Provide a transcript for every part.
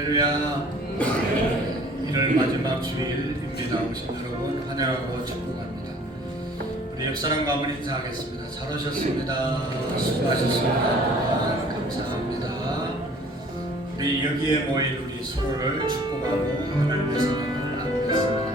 할렐루야. 이를 마지막 주일 임비 나오신 여러분 환영하고 축복합니다. 우리 옆사람 가문 인사하겠습니다. 잘 오셨습니다. 수고하셨습니다. 감사합니다. 우리 여기에 모인 우리 서로를 축복하고 하나님의 사랑을 나누겠습니다.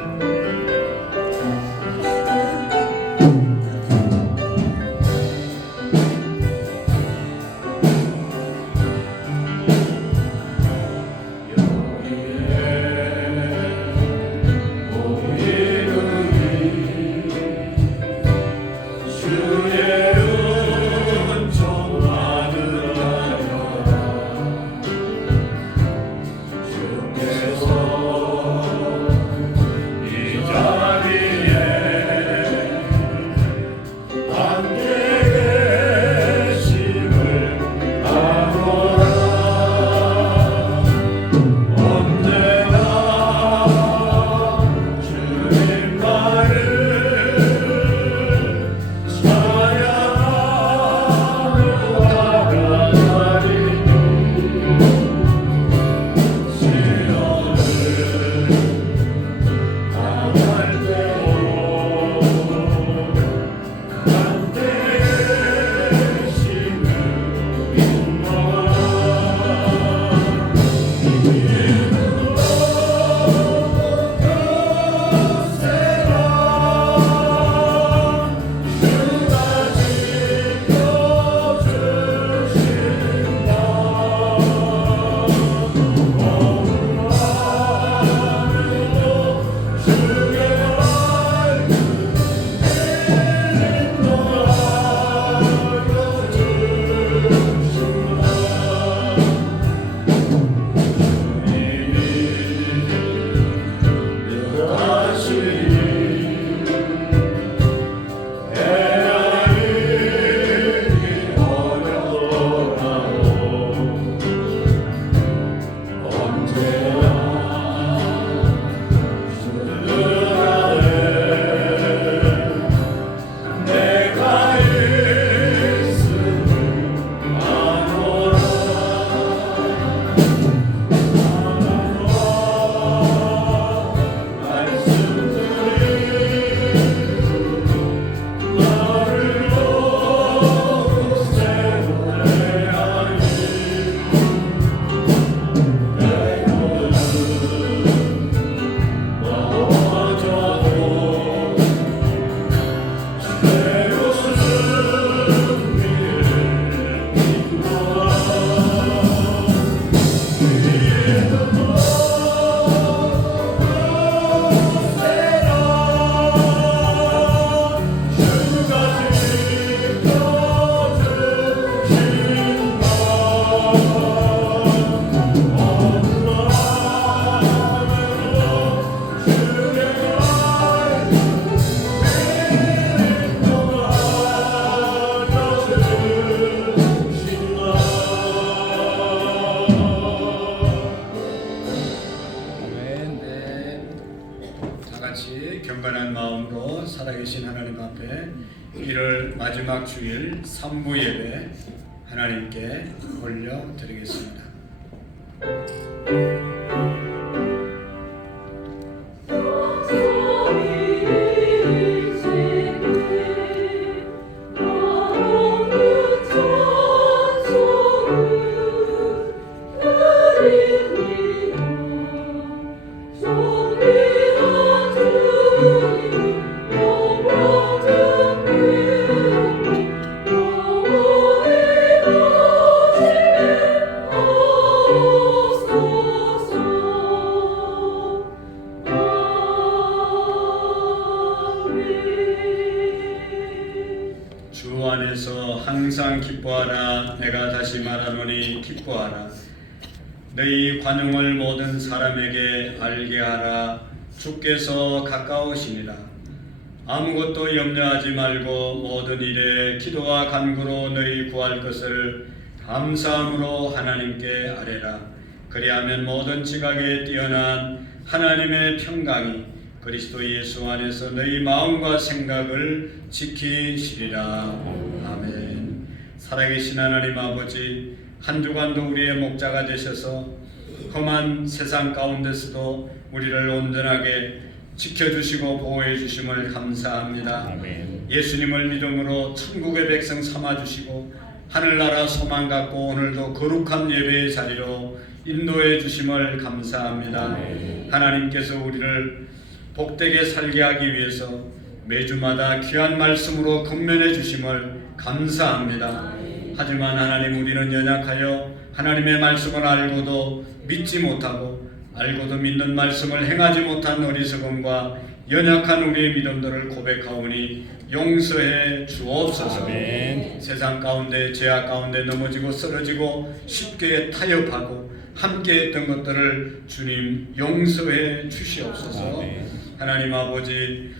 경건한 마음으로 살아계신 하나님 앞에 이를 마지막 주일 3부 예배 하나님께 올려드리겠습니다. 주 안에서 항상 기뻐하라. 내가 다시 말하노니 기뻐하라. 너희 관용을 모든 사람에게 알게 하라. 주께서 가까우시니라. 아무것도 염려하지 말고 모든 일에 기도와 간구로 너희 구할 것을 감사함으로 하나님께 아뢰라. 그리하면 모든 지각에 뛰어난 하나님의 평강이 그리스도 예수 안에서 너희 마음과 생각을 지키시리라. 아멘. 살아계신 하나님 아버지, 한 주간도 우리의 목자가 되셔서 험한 세상 가운데서도 우리를 온전하게 지켜주시고 보호해 주심을 감사합니다. 아멘. 예수님을 믿음으로 천국의 백성 삼아주시고 하늘나라 소망 갖고 오늘도 거룩한 예배의 자리로 인도해 주심을 감사합니다. 하나님께서 우리를 복되게 살게 하기 위해서 매주마다 귀한 말씀으로 권면해 주심을 감사합니다. 하지만 하나님, 우리는 연약하여 하나님의 말씀을 알고도 믿지 못하고 알고도 믿는 말씀을 행하지 못한 어리석음과 연약한 우리의 믿음들을 고백하오니 용서해 주옵소서. 아멘. 세상 가운데 죄악 가운데 넘어지고 쓰러지고 쉽게 타협하고 함께했던 것들을 주님 용서해 주시옵소서. 아멘. 하나님 아버지,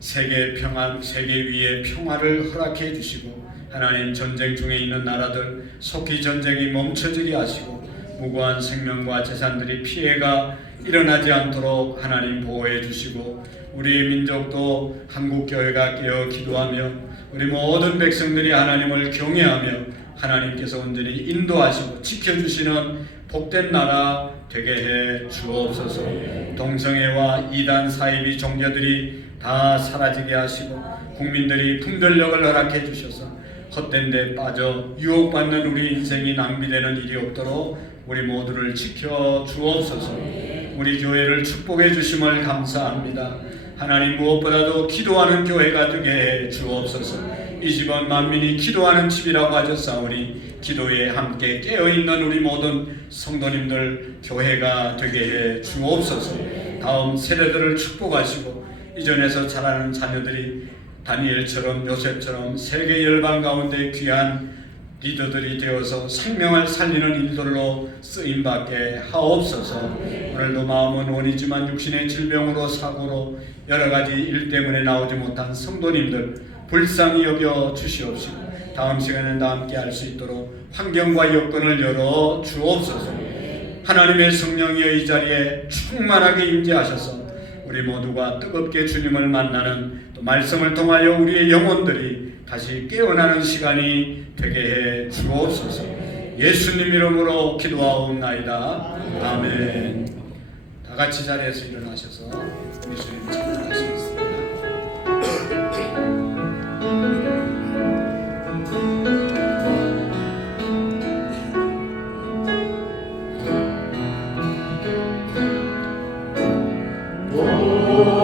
세계 평안, 세계 위에 평화를 허락해 주시고 하나님, 전쟁 중에 있는 나라들 속히 전쟁이 멈춰지게 하시고 무고한 생명과 재산들이 피해가 일어나지 않도록 하나님 보호해 주시고 우리의 민족도 한국교회가 깨어 기도하며 우리 모든 백성들이 하나님을 경외하며 하나님께서 온전히 인도하시고 지켜주시는 복된 나라 되게 해 주옵소서. 동성애와 이단 사이비 종교들이 다 사라지게 하시고 국민들이 분별력을 허락해 주셔서 헛된 데 빠져 유혹받는 우리 인생이 낭비되는 일이 없도록 우리 모두를 지켜 주옵소서. 우리 교회를 축복해 주심을 감사합니다. 하나님, 무엇보다도 기도하는 교회가 되게 해 주옵소서. 이 집은 만민이 기도하는 집이라고 하셨사오니 기도에 함께 깨어있는 우리 모든 성도님들 교회가 되게 해 주옵소서. 다음 세대들을 축복하시고 이전에서 자라는 자녀들이 다니엘처럼 요셉처럼 세계 열방 가운데 귀한 리더들이 되어서 생명을 살리는 일들로 쓰임받게 하옵소서. 오늘도 마음은 원이지만 육신의 질병으로 사고로 여러가지 일 때문에 나오지 못한 성도님들 불쌍히 여겨 주시옵시고 다음 시간에 다 함께 할 수 있도록 환경과 여건을 열어 주옵소서. 하나님의 성령이 이 자리에 충만하게 임재하셔서 우리 모두가 뜨겁게 주님을 만나는 또 말씀을 통하여 우리의 영혼들이 다시 깨어나는 시간이 되게 해 주옵소서. 예수님 이름으로 기도하옵나이다. 아멘. 다 같이 자리에서 일어나셔서 예수님 찬양하시겠습니다. Oh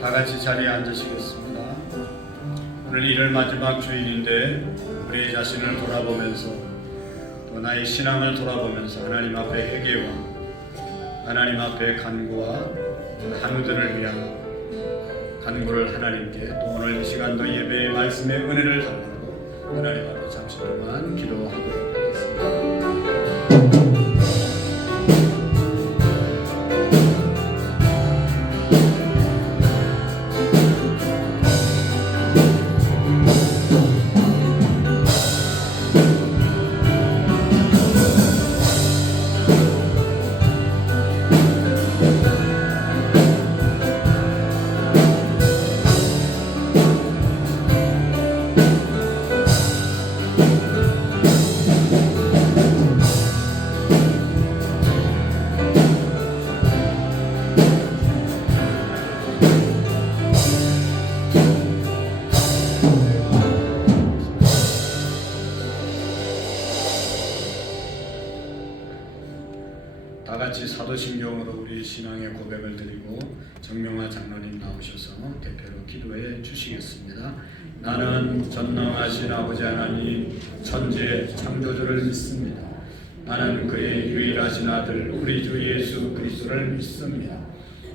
다 같이 자리에 앉으시겠습니다. 오늘 일월 마지막 주일인데 우리 자신을 돌아보면서 또 나의 신앙을 돌아보면서 하나님 앞에 회개와 하나님 앞에 간구와 한우들을 위한 간구를 하나님께 또 오늘 이 시간도 예배의 말씀의 은혜를 달라고 하나님 앞에 잠시 동안 기도하도록 하겠습니다. 다 같이 사도신경으로 우리 신앙의 고백을 드리고 정명화 장로님 나오셔서 대표로 기도해 주시겠습니다. 나는 전능하신 아버지 하나님 천지의 창조주를 믿습니다. 나는 그의 유일하신 아들 우리 주 예수 그리스도를 믿습니다.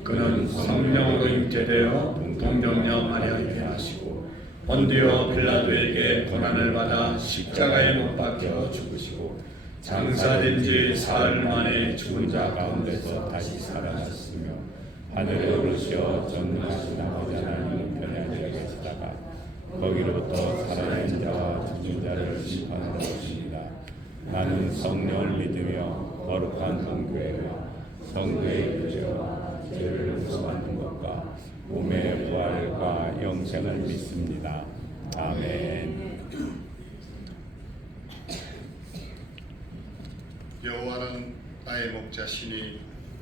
그는 성령으로 잉태되어 동정녀 마리아에게 하시고 본디오 빌라도에게 고난을 받아 십자가에 못 박혀 죽으시고 장사된 지 사흘 만에 죽은 자 가운데서 다시 살아나셨으며 하늘에 오르시어 전능하신 아버지 하나님 편에 계시다가 거기로부터 살아난 자와 죽은 자를 심판하러 오십니다. 나는 성령을 믿으며 거룩한 성교회와 성도의 교제와 죄를 용서받는 것과 몸의 부활과 영생을 믿습니다. 아멘. 여호와는 나의 목자시니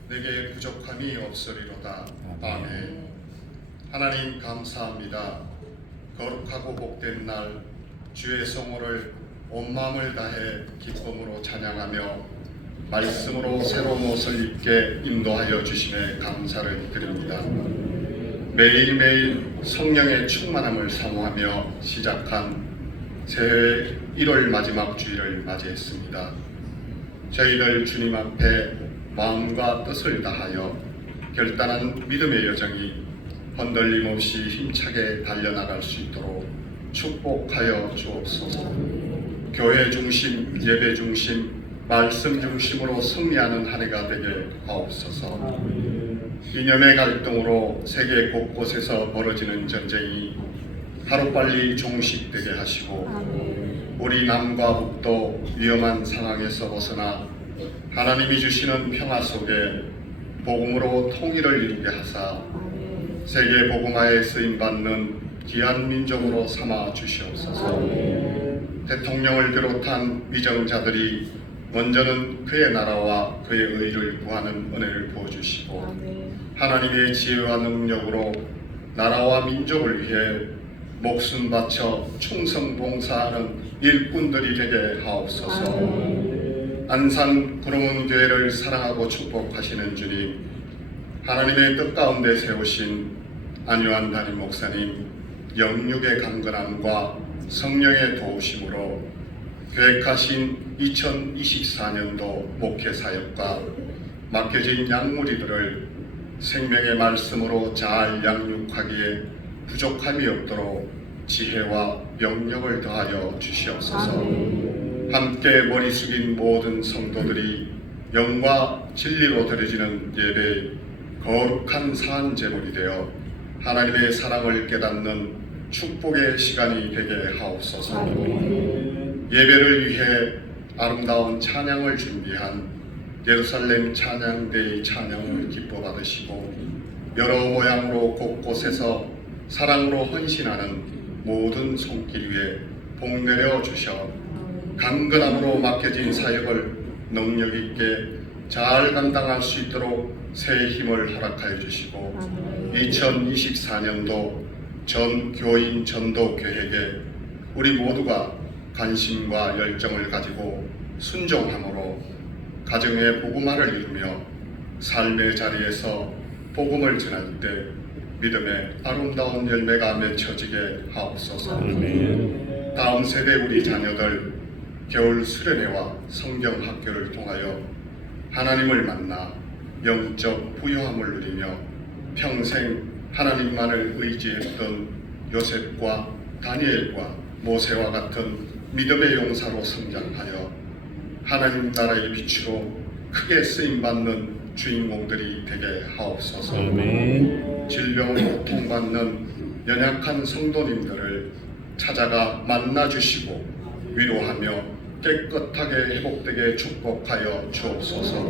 내게 부족함이 없으리로다. 아멘. 하나님 감사합니다. 거룩하고 복된 날 주의 성호를 온 마음을 다해 기쁨으로 찬양하며 말씀으로 새로운 옷을 입게 인도하여 주심에 감사를 드립니다. 매일매일 성령의 충만함을 사모하며 시작한 새해 1월 마지막 주일을 맞이했습니다. 저희들 주님 앞에 마음과 뜻을 다하여 결단한 믿음의 여정이 흔들림 없이 힘차게 달려나갈 수 있도록 축복하여 주옵소서. 교회 중심, 예배 중심, 말씀 중심으로 승리하는 한 해가 되게 하옵소서. 이념의 갈등으로 세계 곳곳에서 벌어지는 전쟁이 하루빨리 종식되게 하시고 우리 남과 북도 위험한 상황에서 벗어나 하나님이 주시는 평화 속에 복음으로 통일을 이루게 하사 세계 복음화에 쓰임받는 귀한 민족으로 삼아 주시옵소서. 대통령을 비롯한 위정자들이 먼저는 그의 나라와 그의 의를 구하는 은혜를 부어주시고 하나님의 지혜와 능력으로 나라와 민족을 위해 목숨 바쳐 충성 봉사하는 일꾼들이 되게 하옵소서. 안산 구름원 교회를 사랑하고 축복하시는 주님, 하나님의 뜻 가운데 세우신 안유한 담임 목사님 영육의 강건함과 성령의 도우심으로 계획하신 2024년도 목회 사역과 맡겨진 양무리들을 생명의 말씀으로 잘 양육하기에 부족함이 없도록 지혜와 명령을 더하여 주시옵소서. 함께 머리 숙인 모든 성도들이 영과 진리로 드려지는 예배 거룩한 산 제물이 되어 하나님의 사랑을 깨닫는 축복의 시간이 되게 하옵소서. 예배를 위해 아름다운 찬양을 준비한 예루살렘 찬양대의 찬양을 기뻐 받으시고 여러 모양으로 곳곳에서 사랑으로 헌신하는 모든 손길 위에 복 내려 주셔 강건함으로 맡겨진 사역을 능력 있게 잘 감당할 수 있도록 새 힘을 허락하여 주시고 2024년도 전 교인 전도 계획에 우리 모두가 관심과 열정을 가지고 순종함으로 가정의 복음화를 이루며 삶의 자리에서 복음을 전할 때 믿음의 아름다운 열매가 맺혀지게 하옵소서. 다음 세대 우리 자녀들 겨울 수련회와 성경 학교를 통하여 하나님을 만나 영적 부유함을 누리며 평생 하나님만을 의지했던 요셉과 다니엘과 모세와 같은 믿음의 용사로 성장하여 하나님 나라의 빛으로 크게 쓰임받는 주인공들이 되게 하옵소서. 질병 고통받는 연약한 성도님들을 찾아가 만나주시고 위로하며 깨끗하게 회복되게 축복하여 주옵소서.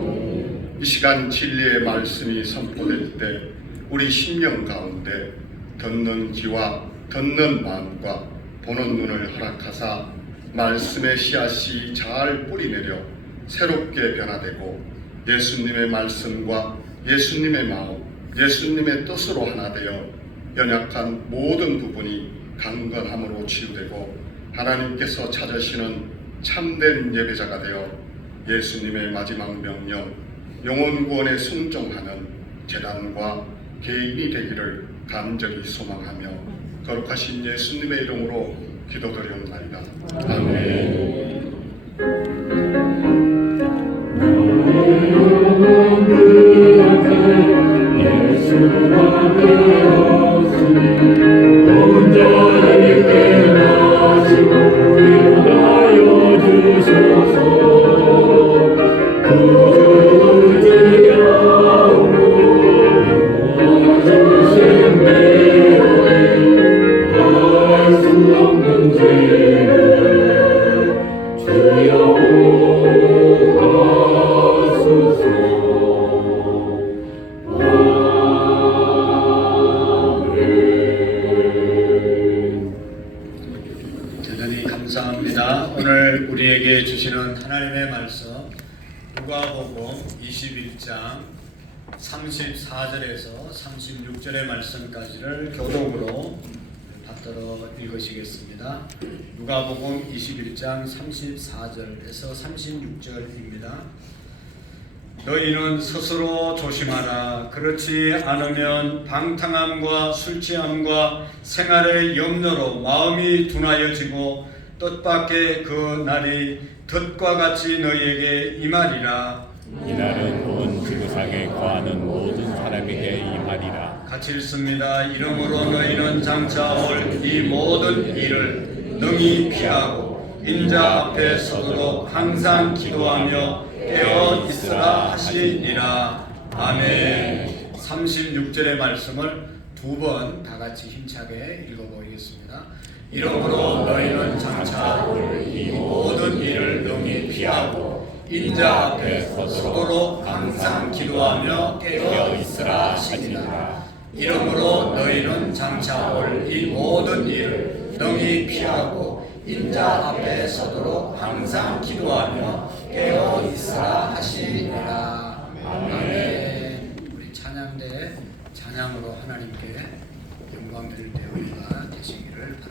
이 시간 진리의 말씀이 선포될 때 우리 심령 가운데 듣는 귀와 듣는 마음과 보는 눈을 허락하사 말씀의 씨앗이 잘 뿌리내려 새롭게 변화되고 예수님의 말씀과 예수님의 마음, 예수님의 뜻으로 하나 되어 연약한 모든 부분이 강건함으로 치유되고 하나님께서 찾으시는 참된 예배자가 되어 예수님의 마지막 명령 영혼 구원에 순종하는 제단과 개인이 되기를 간절히 소망하며 거룩하신 예수님의 이름으로 기도드리옵나이다. 아멘. 대단히 감사합니다. 오늘 우리에게 주시는 하나님의 말씀 누가복음 21장 34절에서 36절의 말씀까지를 교독으로 받들어 읽으시겠습니다. 누가복음 21장 34절에서 36절입니다. 너희는 스스로 조심하라. 그렇지 않으면 방탕함과 술취함과 생활의 염려로 마음이 둔하여지고 뜻밖의 그 날이 덫과 같이 너희에게 임하리라. 이날은 온 지구상에 거하는 모든 사람에게 임하리라. 같이 읽습니다. 이러므로 너희는 장차 올 이 모든 일을 능히 피하고 인자 앞에 서도록 항상 기도하며 깨어 있으라 하시니라. 아멘. 36절의 말씀을 두 번 다 같이 힘차게 읽어보겠습니다. 이러므로 너희는 장차 올 이 모든 일을 능히 피하고 인자 앞에 서도록 항상 기도하며 깨어 있으라 하시니라. 이러므로 너희는 장차 올 이 모든 일을 능히 피하고 인자 앞에 서도록 항상 기도하며 깨어 있으라 하시니라. 아멘. 우리 찬양대 찬양으로 하나님께 영광 드릴 때가 되시기를 바랍니다.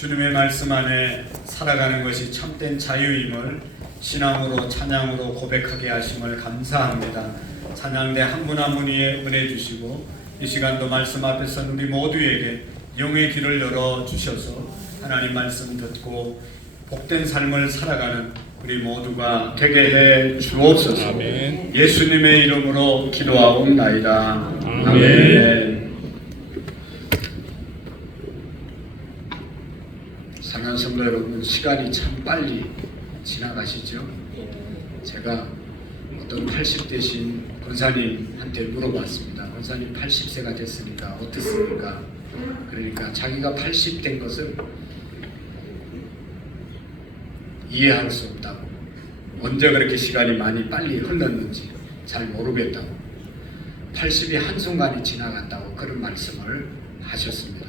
주님의 말씀 안에 살아가는 것이 참된 자유임을 신앙으로 찬양으로 고백하게 하심을 감사합니다. 찬양대 한 분 한 분 위에 은혜 주시고 이 시간도 말씀 앞에 선 우리 모두에게 영의 길을 열어 주셔서 하나님 말씀 듣고 복된 삶을 살아가는 우리 모두가 되게 해 주옵소서. 아멘. 예수님의 이름으로 기도하옵나이다. 아멘. 아멘. 사랑하는 성도 여러분, 시간이 참 빨리 지나가시죠? 제가 어떤 80대신 권사님한테 물어봤습니다. 권사님 80세가 됐으니까 어떻습니까? 그러니까 자기가 80 된 것을 이해할 수 없다고, 언제 그렇게 시간이 많이 빨리 흘렀는지 잘 모르겠다고, 80이 한순간이 지나갔다고 그런 말씀을 하셨습니다.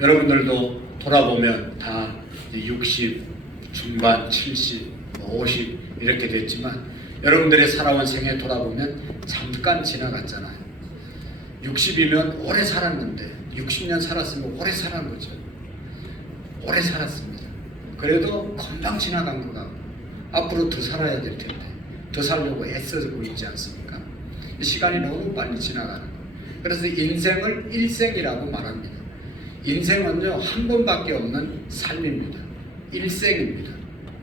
여러분들도 돌아보면 다 60 중반, 70, 50 이렇게 됐지만 여러분들의 살아온 생애 돌아보면 잠깐 지나갔잖아요. 60이면 오래 살았는데 60년 살았으면 오래 살은 거죠. 오래 살았습니다. 그래도 금방 지나간 것 같고 앞으로 더 살아야 될 텐데 더 살려고 애쓰고 있지 않습니까? 시간이 너무 빨리 지나가는 거예요. 그래서 인생을 일생이라고 말합니다. 인생은요 한 번밖에 없는 삶입니다. 일생입니다.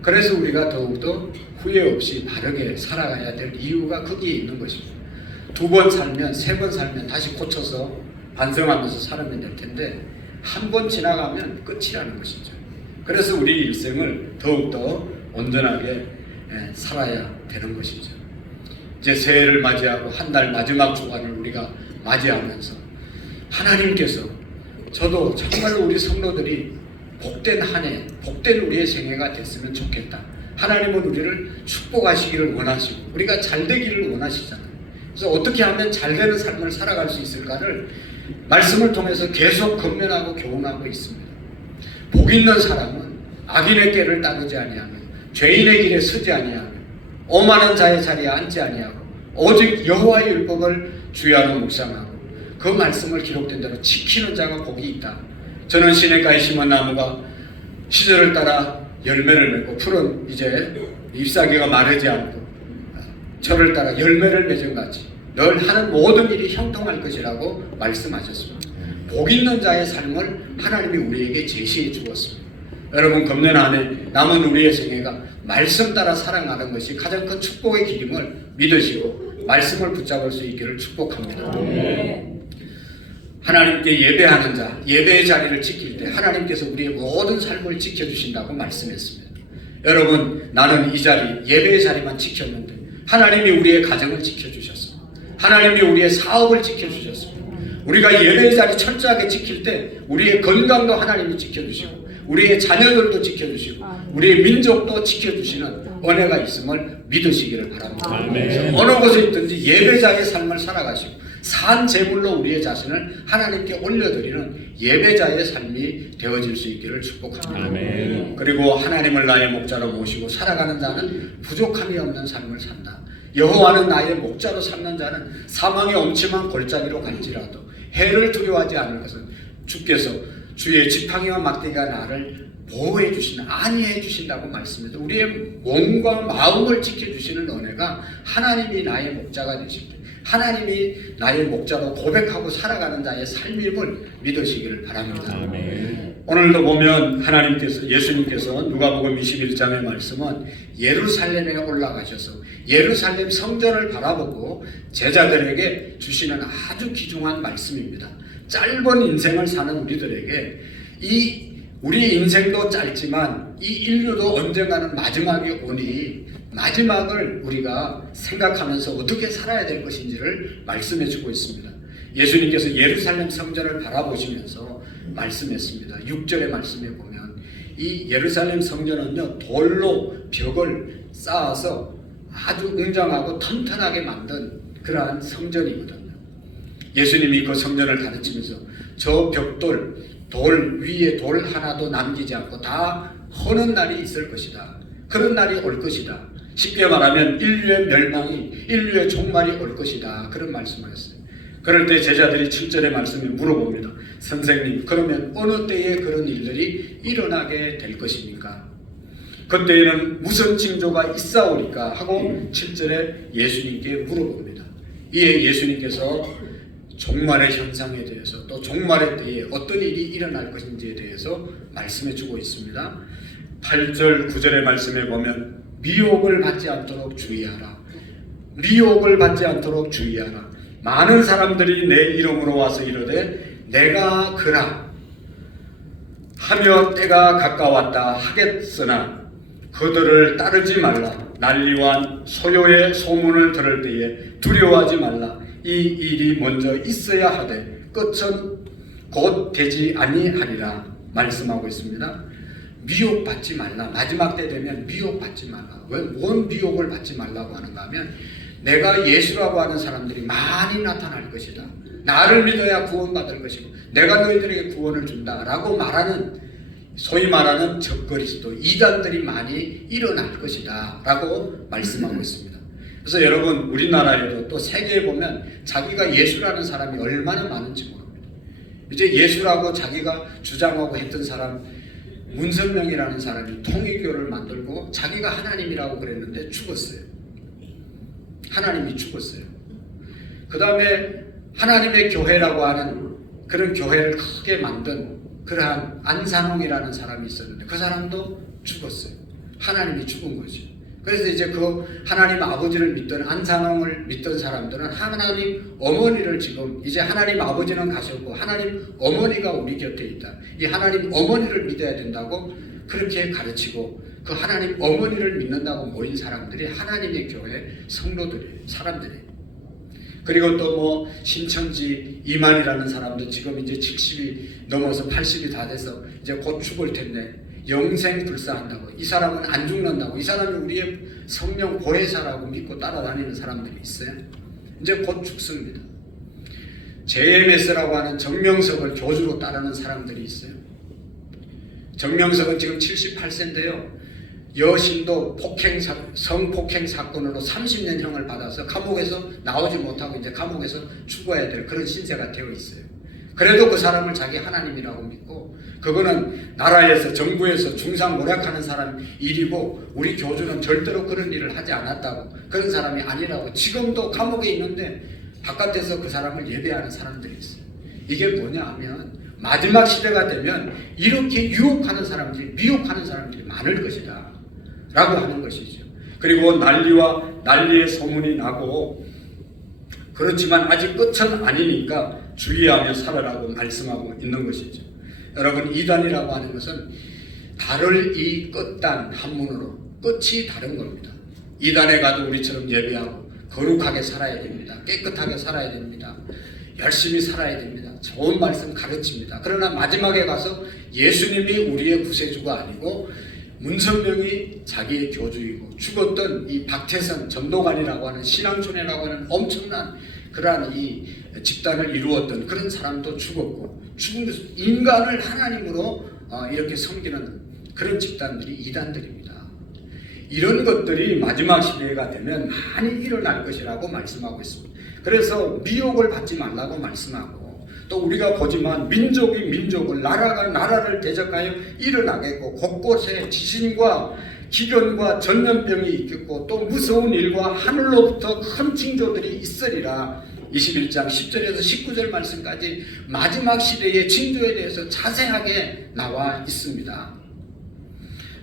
그래서 우리가 더욱더 후회 없이 바르게 살아가야 될 이유가 거기에 있는 것입니다. 2번 살면 3번 살면 다시 고쳐서 반성하면서 살면 될 텐데 한 번 지나가면 끝이라는 것이죠. 그래서 우리 일생을 더욱더 온전하게 살아야 되는 것이죠. 이제 새해를 맞이하고 한 달 마지막 주간을 우리가 맞이하면서 하나님께서 저도 정말로 우리 성도들이 복된 한 해, 복된 우리의 생애가 됐으면 좋겠다. 하나님은 우리를 축복하시기를 원하시고 우리가 잘 되기를 원하시잖아요. 그래서 어떻게 하면 잘 되는 삶을 살아갈 수 있을까를 말씀을 통해서 계속 권면하고 교훈하고 있습니다. 복 있는 사람은 악인의 꾀를 따르지 아니하며 죄인의 길에 서지 아니하며 오만한 자의 자리에 앉지 아니하고 오직 여호와의 율법을 주야로 묵상하고 그 말씀을 기록된 대로 지키는 자가 복이 있다. 저는 시냇가에 심은 나무가 시절을 따라 열매를 맺고 풀은 이제 잎사귀가 마르지 않고 철을 따라 열매를 맺은 같이 늘 하는 모든 일이 형통할 것이라고 말씀하셨습니다. 복 있는 자의 삶을 하나님이 우리에게 제시해 주었습니다. 여러분 금년 안에 남은 우리의 생애가 말씀 따라 살아가는 것이 가장 큰 축복의 길임을 믿으시고 말씀을 붙잡을 수 있기를 축복합니다. 하나님께 예배하는 자, 예배의 자리를 지킬 때 하나님께서 우리의 모든 삶을 지켜주신다고 말씀했습니다. 여러분 나는 이 자리, 예배의 자리만 지켰는데 하나님이 우리의 가정을 지켜주셨습니다. 하나님이 우리의 사업을 지켜주셨습니다. 우리가 예배의 자리 철저하게 지킬 때 우리의 건강도 하나님이 지켜주시고 우리의 자녀들도 지켜주시고 우리의 민족도 지켜주시는 은혜가 있음을 믿으시기를 바랍니다. 아멘. 어느 곳에 있든지 예배자의 삶을 살아가시고 산 제물로 우리의 자신을 하나님께 올려드리는 예배자의 삶이 되어질 수 있기를 축복합니다. 아멘. 그리고 하나님을 나의 목자로 모시고 살아가는 자는 부족함이 없는 삶을 산다. 여호와는 나의 목자로 삼는 자는 사망의 엄침한 골짜기로 갈지라도 해를 두려워하지 않을 것은 주께서 주의 지팡이와 막대기가 나를 보호해 주시는 안위해 주신다고 말씀해서 우리의 몸과 마음을 지켜주시는 은혜가 하나님이 나의 목자가 되실 때 하나님이 나의 목자로 고백하고 살아가는 자의 삶임을 믿으시기를 바랍니다. 아멘. 오늘도 보면 하나님께서 예수님께서 누가복음 21장의 말씀은 예루살렘에 올라가셔서 예루살렘 성전을 바라보고 제자들에게 주시는 아주 귀중한 말씀입니다. 짧은 인생을 사는 우리들에게 우리 인생도 짧지만 이 인류도 언젠가는 마지막이 오니 마지막을 우리가 생각하면서 어떻게 살아야 될 것인지를 말씀해 주고 있습니다. 예수님께서 예루살렘 성전을 바라보시면서 말씀했습니다. 6절의 말씀에 보면 이 예루살렘 성전은요 돌로 벽을 쌓아서 아주 웅장하고 튼튼하게 만든 그러한 성전이거든요. 예수님이 그 성전을 가르치면서 저 벽돌, 돌 위에 돌 하나도 남기지 않고 다 허는 날이 있을 것이다. 그런 날이 올 것이다. 쉽게 말하면 인류의 멸망이, 인류의 종말이 올 것이다. 그런 말씀을 했어요. 그럴 때 제자들이 7절의 말씀에 물어봅니다. 선생님, 그러면 어느 때에 그런 일들이 일어나게 될 것입니까? 그때에는 무슨 징조가 있사오리까 하고 7절에 예수님께 물어봅니다. 이에 예수님께서 종말의 현상에 대해서 또 종말의 때에 어떤 일이 일어날 것인지에 대해서 말씀해 주고 있습니다. 8절 9절의 말씀에 보면 미혹을 받지 않도록 주의하라. 미혹을 받지 않도록 주의하라. 많은 사람들이 내 이름으로 와서 이르되 내가 그라 하며 때가 가까웠다 하겠으나 그들을 따르지 말라. 난리와 소요의 소문을 들을 때에 두려워하지 말라. 이 일이 먼저 있어야 하되 끝은 곧 되지 아니하리라 말씀하고 있습니다. 미혹받지 말라. 마지막 때 되면 미혹받지 말라. 왜 뭔 미혹을 받지 말라고 하는가 하면 내가 예수라고 하는 사람들이 많이 나타날 것이다. 나를 믿어야 구원받을 것이고 내가 너희들에게 구원을 준다 라고 말하는, 소위 말하는 적그리스도 이단들이 많이 일어날 것이다 라고 말씀하고 있습니다. 그래서 여러분, 우리나라에도 또 세계에 보면 자기가 예수라는 사람이 얼마나 많은지 모릅니다. 이제 예수라고 자기가 주장하고 했던 사람, 문선명이라는 사람이 통일교를 만들고 자기가 하나님이라고 그랬는데 죽었어요. 하나님이 죽었어요. 그 다음에 하나님의 교회라고 하는 그런 교회를 크게 만든 그러한 안산홍이라는 사람이 있었는데 그 사람도 죽었어요. 하나님이 죽은 거지. 그래서 이제 그 하나님 아버지를 믿던 안산홍을 믿던 사람들은 하나님 어머니를 지금 이제 하나님 아버지는 가셨고 하나님 어머니가 우리 곁에 있다. 이 하나님 어머니를 믿어야 된다고 그렇게 가르치고 그 하나님 어머니를 믿는다고 모인 사람들이 하나님의 교회 성도들이에요. 사람들이에요. 그리고 또 뭐 신천지 이만이라는 사람도 지금 이제 70이 넘어서 80이 다 돼서 이제 곧 죽을 텐데 영생 불사한다고, 이 사람은 안 죽는다고, 이 사람이 우리의 성령 보혜사라고 믿고 따라다니는 사람들이 있어요. 이제 곧 죽습니다. JMS라고 하는 정명석을 교주로 따르는 사람들이 있어요. 정명석은 지금 78세인데요. 여신도 성폭행 사건으로 30년형을 받아서 감옥에서 나오지 못하고 이제 감옥에서 죽어야 될 그런 신세가 되어 있어요. 그래도 그 사람을 자기 하나님이라고 믿고, 그거는 나라에서 정부에서 중상모략하는 사람 일이고 우리 교주는 절대로 그런 일을 하지 않았다고, 그런 사람이 아니라고 지금도 감옥에 있는데 바깥에서 그 사람을 예배하는 사람들이 있어요. 이게 뭐냐 하면 마지막 시대가 되면 이렇게 유혹하는 사람들이, 미혹하는 사람들이 많을 것이다 라고 하는 것이죠. 그리고 난리의 소문이 나고, 그렇지만 아직 끝은 아니니까 주의하며 살아라고 말씀하고 있는 것이죠. 여러분, 이단이라고 하는 것은 달을 이 끝단 한문으로 끝이 다른 겁니다. 이단에 가도 우리처럼 예배하고 거룩하게 살아야 됩니다. 깨끗하게 살아야 됩니다. 열심히 살아야 됩니다. 좋은 말씀 가르칩니다. 그러나 마지막에 가서 예수님이 우리의 구세주가 아니고 문선명이 자기의 교주이고, 죽었던 이 박태선 전도관이라고 하는 신앙촌이라고 하는 엄청난 그러한 이 집단을 이루었던 그런 사람도 죽었고, 죽은 것은 인간을 하나님으로 이렇게 섬기는 그런 집단들이 이단들입니다. 이런 것들이 마지막 시대가 되면 많이 일어날 것이라고 말씀하고 있습니다. 그래서 미혹을 받지 말라고 말씀하고, 또 우리가 보지만 민족이 민족을, 나라가 나라를 대적하여 일어나겠고, 곳곳에 지진과 기근과 전염병이 있겠고, 또 무서운 일과 하늘로부터 큰 징조들이 있으리라. 21장 10절에서 19절 말씀까지 마지막 시대의 징조에 대해서 자세하게 나와 있습니다.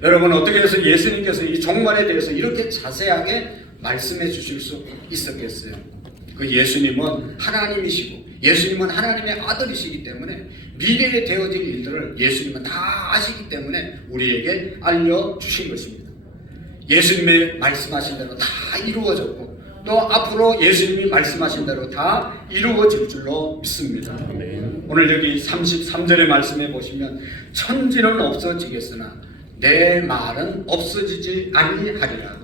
여러분, 어떻게 해서 예수님께서 이 종말에 대해서 이렇게 자세하게 말씀해 주실 수 있었겠어요? 그 예수님은 하나님이시고 예수님은 하나님의 아들이시기 때문에 미래에 되어질 일들을 예수님은 다 아시기 때문에 우리에게 알려주신 것입니다. 예수님의 말씀하신 대로 다 이루어졌고, 또 앞으로 예수님이 말씀하신 대로 다 이루어질 줄로 믿습니다. 오늘 여기 33절의 말씀에 보시면 천지는 없어지겠으나 내 말은 없어지지 아니하리라.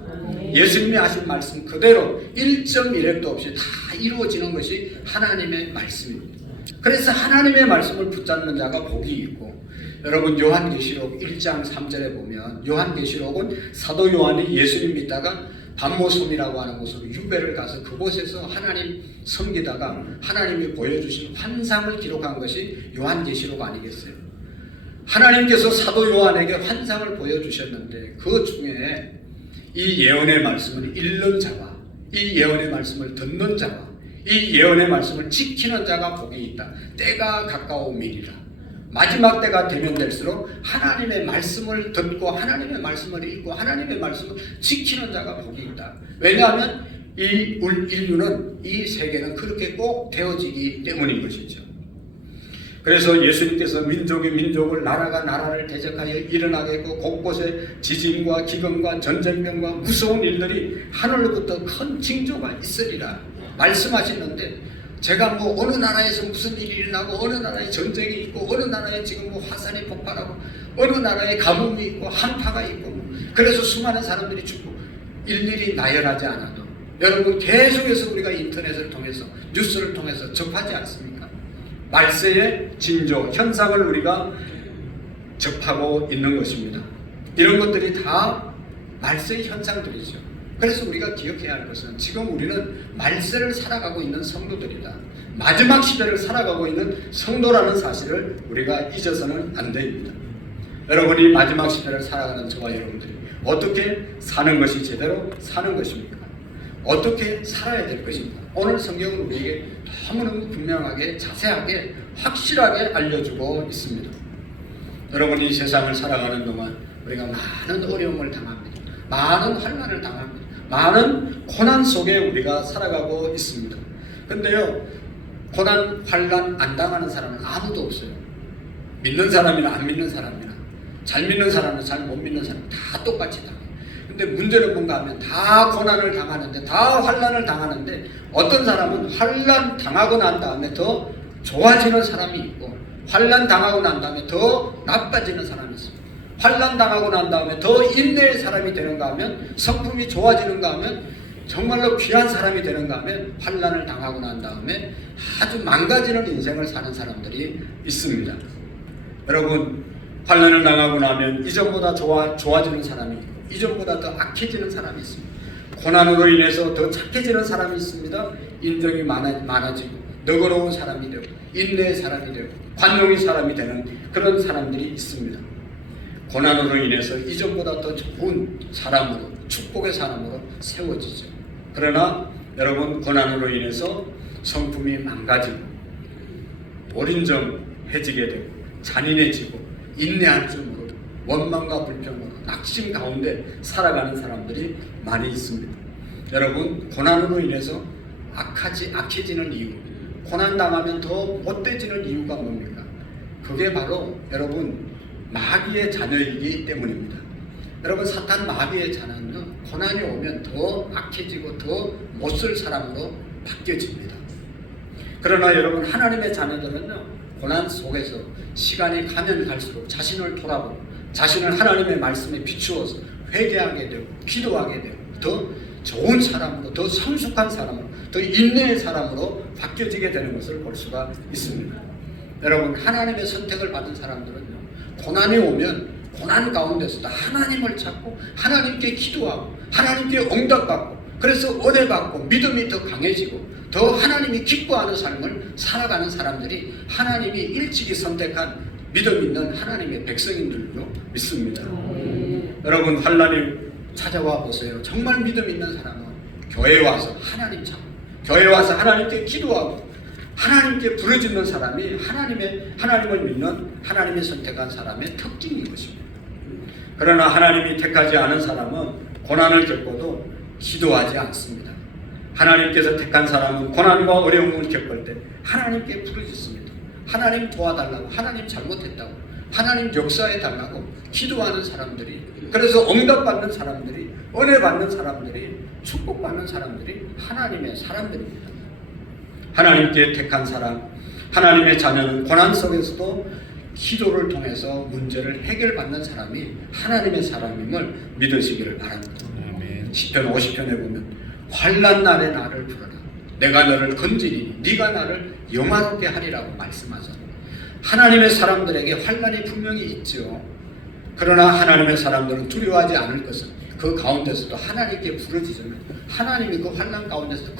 예수님이 하신 말씀 그대로 1.1획도 없이 다 이루어지는 것이 하나님의 말씀입니다. 그래서 하나님의 말씀을 붙잡는 자가 복이 있고, 여러분 요한계시록 1장 3절에 보면, 요한계시록은 사도 요한이 예수님 믿다가 반모섬이라고 하는 곳으로 유배를 가서 그곳에서 하나님 섬기다가 하나님이 보여주신 환상을 기록한 것이 요한계시록 아니겠어요? 하나님께서 사도 요한에게 환상을 보여주셨는데 그 중에 이 예언의 말씀을 읽는 자와 이 예언의 말씀을 듣는 자와 이 예언의 말씀을 지키는 자가 복이 있다. 때가 가까움이니라. 마지막 때가 되면 될수록 하나님의 말씀을 듣고 하나님의 말씀을 읽고 하나님의 말씀을 지키는 자가 복이 있다. 왜냐하면 이 인류는 이 세계는 그렇게 꼭 되어지기 때문인 것이죠. 그래서 예수님께서 민족이 민족을 나라가 나라를 대적하여 일어나게 했고 곳곳에 지진과 기근과 전쟁병과 무서운 일들이 하늘로부터 큰 징조가 있으리라 말씀하시는데 제가 뭐 어느 나라에서 무슨 일이 일어나고 어느 나라에 전쟁이 있고 어느 나라에 지금 뭐 화산이 폭발하고 어느 나라에 가뭄이 있고 한파가 있고 그래서 수많은 사람들이 죽고 일일이 나열하지 않아도 여러분 계속해서 우리가 인터넷을 통해서 뉴스를 통해서 접하지 않습니까? 말세의 징조, 현상을 우리가 접하고 있는 것입니다. 이런 것들이 다 말세의 현상들이죠. 그래서 우리가 기억해야 할 것은 지금 우리는 말세를 살아가고 있는 성도들이다. 마지막 시대를 살아가고 있는 성도라는 사실을 우리가 잊어서는 안 됩니다. 여러분이 마지막 시대를 살아가는 저와 여러분들이 어떻게 사는 것이 제대로 사는 것입니까? 어떻게 살아야 될 것입니까? 오늘 성경은 우리에게 너무너무 분명하게 자세하게 확실하게 알려주고 있습니다. 여러분이 세상을 살아가는 동안 우리가 많은 어려움을 당합니다. 많은 환난을 당합니다. 많은 고난 속에 우리가 살아가고 있습니다. 근데요, 고난, 환난 안 당하는 사람은 아무도 없어요. 믿는 사람이나 안 믿는 사람이나 잘 믿는 사람이나 잘 못 믿는 사람 다 똑같이 당해요. 근데 문제는 뭔가 하면 다 고난을 당하는데 다 환난을 당하는데 어떤 사람은 환난 당하고 난 다음에 더 좋아지는 사람이 있고 환난 당하고 난 다음에 더 나빠지는 사람이 있습니다. 환난 당하고 난 다음에 더 인내의 사람이 되는가 하면 성품이 좋아지는가 하면 정말로 귀한 사람이 되는가 하면 환난을 당하고 난 다음에 아주 망가지는 인생을 사는 사람들이 있습니다. 여러분 환난을 당하고 나면 이전보다 좋아지는 사람이 있고 이전보다 더 악해지는 사람이 있습니다. 고난으로 인해서 더 착해지는 사람이 있습니다. 인정이 많아지고 너그러운 사람이 되고 인내의 사람이 되고 관용의 사람이 되는 그런 사람들이 있습니다. 고난으로 인해서 이전보다 더 좋은 사람으로 축복의 사람으로 세워지죠. 그러나 여러분 고난으로 인해서 성품이 망가지고 오린정해지게 되고 잔인해지고 인내할 줄모르고 원망과 불평으로 낙심 가운데 살아가는 사람들이 많이 있습니다. 여러분 고난으로 인해서 악해지는 이유, 고난당하면 더 못돼지는 이유가 뭡니까? 그게 바로 여러분 마귀의 자녀이기 때문입니다. 여러분 사탄 마귀의 자녀는요 고난이 오면 더 악해지고 더 못쓸 사람으로 바뀌어집니다. 그러나 여러분 하나님의 자녀들은요 고난 속에서 시간이 가면 갈수록 자신을 돌아보고 자신을 하나님의 말씀에 비추어서 회개하게 되고 기도하게 되고 더 좋은 사람으로 더 성숙한 사람으로 더 인내의 사람으로 바뀌어지게 되는 것을 볼 수가 있습니다. 여러분 하나님의 선택을 받은 사람들은요 고난이 오면 고난 가운데서도 하나님을 찾고 하나님께 기도하고 하나님께 응답받고 그래서 은혜 받고 믿음이 더 강해지고 더 하나님이 기뻐하는 삶을 살아가는 사람들이 하나님이 일찍이 선택한 믿음 있는 하나님의 백성인 줄로 믿습니다. 여러분 환난이 찾아와 보세요. 정말 믿음 있는 사람은 교회에 와서 하나님 찾고 교회에 와서 하나님께 기도하고 하나님께 부르짖는 사람이 하나님을 믿는 하나님이 선택한 사람의 특징인 것입니다. 그러나 하나님이 택하지 않은 사람은 고난을 겪어도 기도하지 않습니다. 하나님께서 택한 사람은 고난과 어려움을 겪을 때 하나님께 부르짖습니다. 하나님 도와달라고, 하나님 잘못했다고, 하나님 역사해 달라고 기도하는 사람들이, 그래서 응답받는 사람들이, 은혜 받는 사람들이, 축복받는 사람들이 하나님의 사람들입니다. 하나님께 택한 사람, 하나님의 자녀는 고난 속에서도 기도를 통해서 문제를 해결받는 사람이 하나님의 사람임을 믿으시기를 바랍니다. 시편 50편에 보면 환난 날에 나를 부르라 내가 너를 건지리니 네가 나를 영화롭게 하리라고 말씀하잖아요. 하나님의 사람들에게 환난이 분명히 있죠. 그러나 하나님의 사람들은 두려워하지 않을 것은 그 가운데서도 하나님께 부르짖으면 하나님이 그 환난 가운데서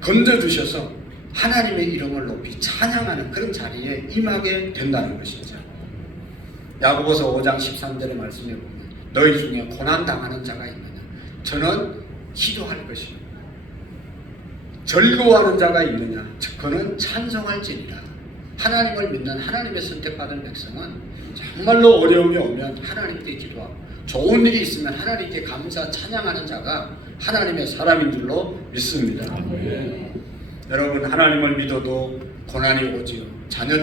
건져주셔서 하나님의 이름을 높이 찬양하는 그런 자리에 임하게 된다는 것이죠. 야고보서 5장 13절의 말씀에 보면 너희 중에 고난당하는 자가 있느냐? 저는 기도할 것이요. 즐거워하는 자가 있느냐? 그는 찬송할지니라. 하나님을 믿는 하나님의 선택받은 백성은 정말로 어려움이 오면 하나님께 기도하고 좋은 일이 있으면 하나님께 감사 찬양하는 자가 하나님의 사람인 줄로 믿습니다. 여러분, 하나님을 믿어도 고난이 오지요. 자녀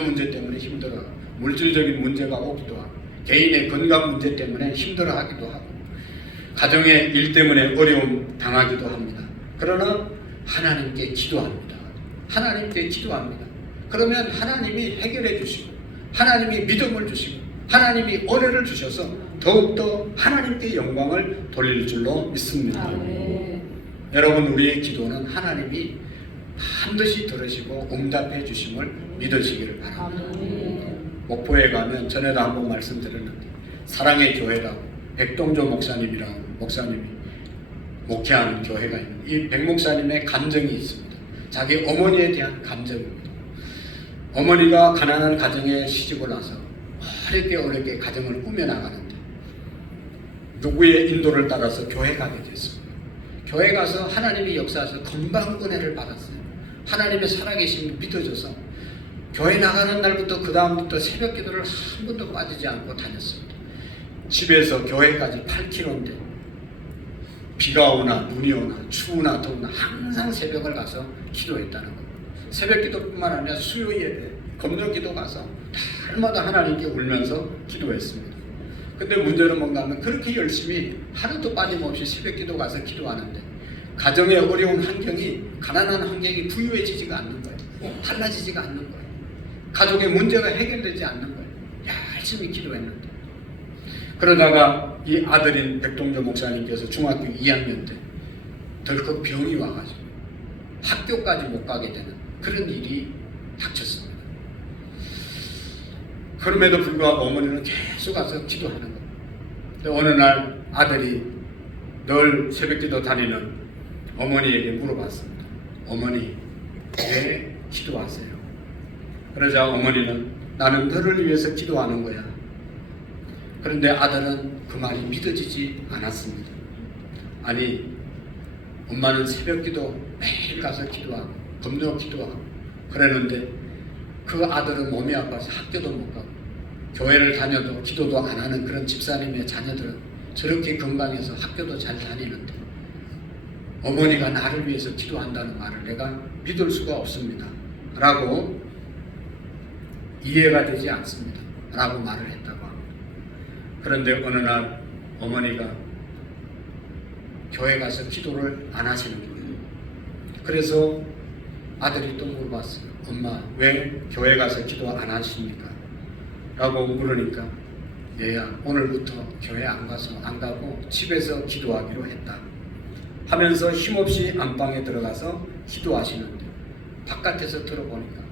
문제 때문에 힘들어, 물질적인 문제가 오기도 하고, 개인의 건강 문제 때문에 힘들어하기도 하고, 가정의 일 때문에 어려움 당하기도 합니다. 그러나 하나님께 기도합니다. 하나님께 기도합니다. 그러면 하나님이 해결해 주시고, 하나님이 믿음을 주시고, 하나님이 은혜를 주셔서 더욱더 하나님께 영광을 돌릴 줄로 믿습니다. 여러분, 우리의 기도는 하나님이 반드시 들으시고 응답해 주심을 믿으시기를 바랍니다. 목포에 가면 전에도 한번 말씀드렸는데 사랑의 교회라고 백동조 목사님이라고 목사님이 목회하는 교회가 있는 이 백 목사님의 감정이 있습니다. 자기 어머니에 대한 감정입니다. 어머니가 가난한 가정에 시집을 와서 어렵게 가정을 꾸며나가는데 누구의 인도를 따라서 교회 가게 됐습니다. 교회 가서 하나님의 역사에서 금방 은혜를 받았어요. 하나님의 살아계심이 믿어져서 교회 나가는 날부터 그 다음부터 새벽 기도를 한 번도 빠지지 않고 다녔습니다. 집에서 교회까지 8km인데 비가 오나 눈이 오나 추우나 더우나 항상 새벽을 가서 기도했다는 겁니다. 새벽 기도뿐만 아니라 수요 예배, 검정 기도 가서 날마다 하나님께 울면서 기도했습니다. 근데 문제는 뭔가 하면 그렇게 열심히 하루도 빠짐없이 새벽 기도 가서 기도하는데 가정의 어려운 환경이, 가난한 환경이 부유해지지가 않는 거예요. 달라지지가 않는 거예요. 가족의 문제가 해결되지 않는 거예요. 열심히 기도했는데. 그러다가 이 아들인 백동조 목사님께서 중학교 2학년 때 덜컥 병이 와가지고 학교까지 못 가게 되는 그런 일이 닥쳤습니다. 그럼에도 불구하고 어머니는 계속 가서 기도하는 거예요. 근데 어느 날 아들이 늘 새벽기도 다니는 어머니에게 물어봤습니다. 어머니, 왜 기도하세요? 그러자 어머니는 나는 너를 위해서 기도하는 거야. 그런데 아들은 그 말이 믿어지지 않았습니다. 아니, 엄마는 새벽기도 매일 가서 기도하고 검정 기도하고 그랬는데 그 아들은 몸이 아파서 학교도 못 가고 교회를 다녀도 기도도 안 하는 그런 집사님의 자녀들은 저렇게 건강해서 학교도 잘 다니는데 어머니가 나를 위해서 기도한다는 말을 내가 믿을 수가 없습니다. 라고 이해가 되지 않습니다. 라고 말을 했다고 합니다. 그런데 어느 날 어머니가 교회 가서 기도를 안 하시는 거예요. 그래서 아들이 또 물어봤어요. 엄마, 왜 교회 가서 기도 안 하십니까? 라고 물으니까 얘야, 오늘부터 교회 안 가고 집에서 기도하기로 했다 하면서 힘없이 안방에 들어가서 기도하시는데 바깥에서 들어보니까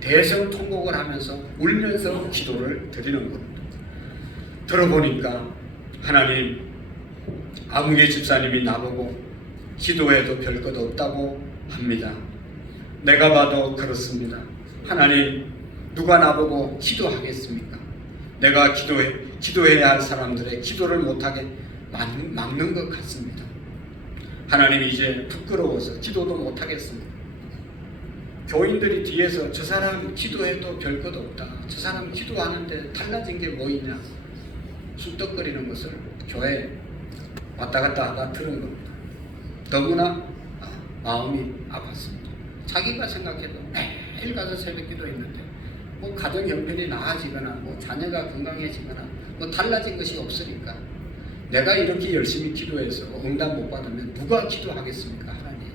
대성통곡을 하면서 울면서 기도를 드리는 겁니다. 들어보니까 하나님, 아무개 집사님이 나보고 기도해도 별것 없다고 합니다. 내가 봐도 그렇습니다. 하나님, 누가 나보고 기도하겠습니까? 내가 기도해야 할 사람들의 기도를 못하게 막는 것 같습니다. 하나님, 이제 부끄러워서 기도도 못하겠습니다. 교인들이 뒤에서 저 사람 기도해도 별것 없다, 저 사람 기도하는데 달라진 게 뭐 있냐 쑥덕거리는 것을 교회에 왔다 갔다 하다 들은 겁니다. 너무나 마음이 아팠습니다. 자기가 생각해도 매일 가서 새벽 기도했는데 뭐 가정 형편이 나아지거나 뭐 자녀가 건강해지거나 뭐 달라진 것이 없으니까 내가 이렇게 열심히 기도해서 응답 못 받으면 누가 기도하겠습니까? 하나님,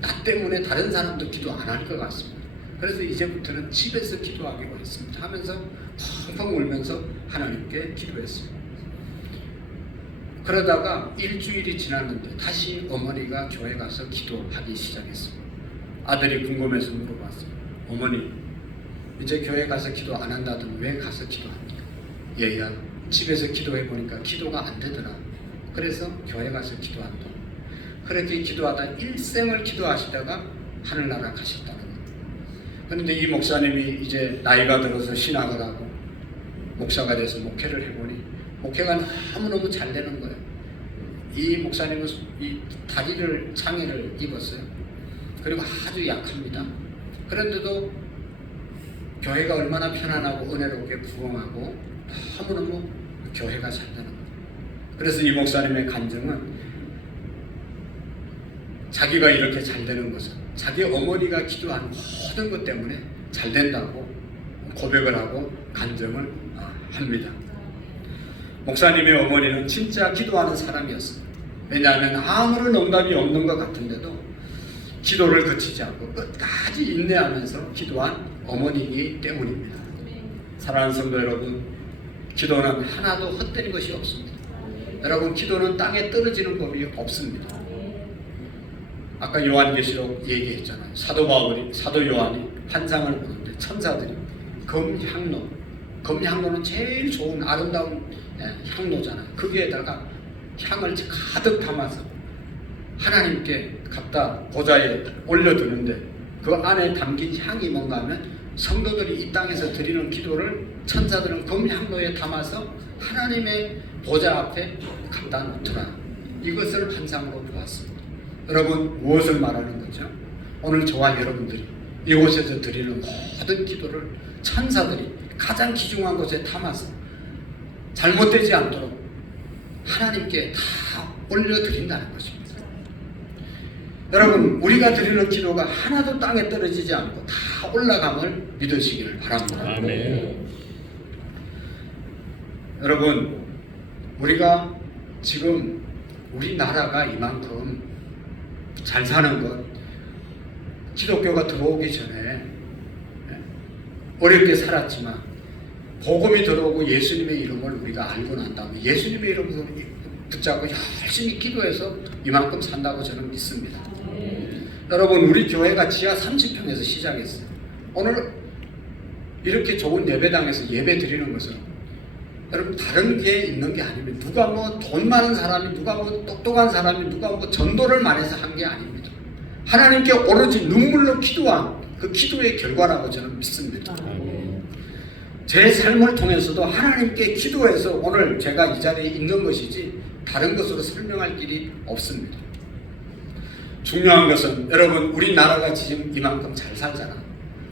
나 때문에 다른 사람도 기도 안 할 것 같습니다. 그래서 이제부터는 집에서 기도하기로 했습니다 하면서 펑펑 울면서 하나님께 기도했습니다. 그러다가 일주일이 지났는데 다시 어머니가 교회 가서 기도하기 시작했습니다. 아들이 궁금해서 물어봤어요. 어머니, 이제 교회 가서 기도 안 한다더니 왜 가서 기도합니까? 얘야, 집에서 기도해 보니까 기도가 안 되더라. 그래서 교회 가서 기도한다. 그렇게 기도하다 일생을 기도하시다가 하늘나라 가셨다는 거예요. 그런데 이 목사님이 이제 나이가 들어서 신학을 하고 목사가 돼서 목회를 해보니 목회가 너무너무 잘 되는 거예요. 이 목사님은 이 다리를 장애를 입었어요. 그리고 아주 약합니다. 그런데도 교회가 얼마나 편안하고 은혜롭게 부흥하고 너무너무 교회가 잘 되는 거예요. 그래서 이 목사님의 간증은 자기가 이렇게 잘 되는 것은 자기 어머니가 기도한 모든 것 때문에 잘 된다고 고백을 하고 간증을 합니다. 목사님의 어머니는 진짜 기도하는 사람이었어요. 왜냐하면 아무런 응답이 없는 것 같은데도 기도를 그치지 않고 끝까지 인내하면서 기도한 어머니이기 때문입니다. 사랑하는 성도 여러분, 기도는 하나도 헛된 것이 없습니다. 여러분, 기도는 땅에 떨어지는 법이 없습니다. 아까 요한계시록 얘기했잖아요. 사도 요한이 환상을 보는데 천사들이 검향로는 제일 좋은 아름다운 향로잖아요. 거기에다가 향을 가득 담아서 하나님께 갖다 보좌에 올려두는데 그 안에 담긴 향이 뭔가 하면 성도들이 이 땅에서 드리는 기도를 천사들은 검향로에 담아서 하나님의 보좌 앞에 갖다 놓더라. 이것을 환상으로 보았습니다. 여러분, 무엇을 말하는 거죠? 오늘 저와 여러분들이 이곳에서 드리는 모든 기도를 천사들이 가장 귀중한 곳에 담아서 잘못되지 않도록 하나님께 다 올려드린다는 것입니다. 여러분, 우리가 드리는 기도가 하나도 땅에 떨어지지 않고 다 올라감을 믿으시기를 바랍니다. 아멘. 여러분, 우리가 지금 우리나라가 이만큼 잘 사는 것, 기독교가 들어오기 전에 어렵게 살았지만 복음이 들어오고 예수님의 이름을 우리가 알고 난 다음에 예수님의 이름을 붙잡고 열심히 기도해서 이만큼 산다고 저는 믿습니다. 여러분, 우리 교회가 지하 30평에서 시작했어요. 오늘 이렇게 좋은 예배당에서 예배 드리는 것은 여러분 다른 게 있는 게 아닙니다. 누가 뭐 돈 많은 사람이, 누가 뭐 똑똑한 사람이, 누가 뭐 전도를 많이 해서 한 게 아닙니다. 하나님께 오로지 눈물로 기도한 그 기도의 결과라고 저는 믿습니다. 제 삶을 통해서도 하나님께 기도해서 오늘 제가 이 자리에 있는 것이지 다른 것으로 설명할 길이 없습니다. 중요한 것은 여러분, 우리나라가 지금 이만큼 잘 살잖아.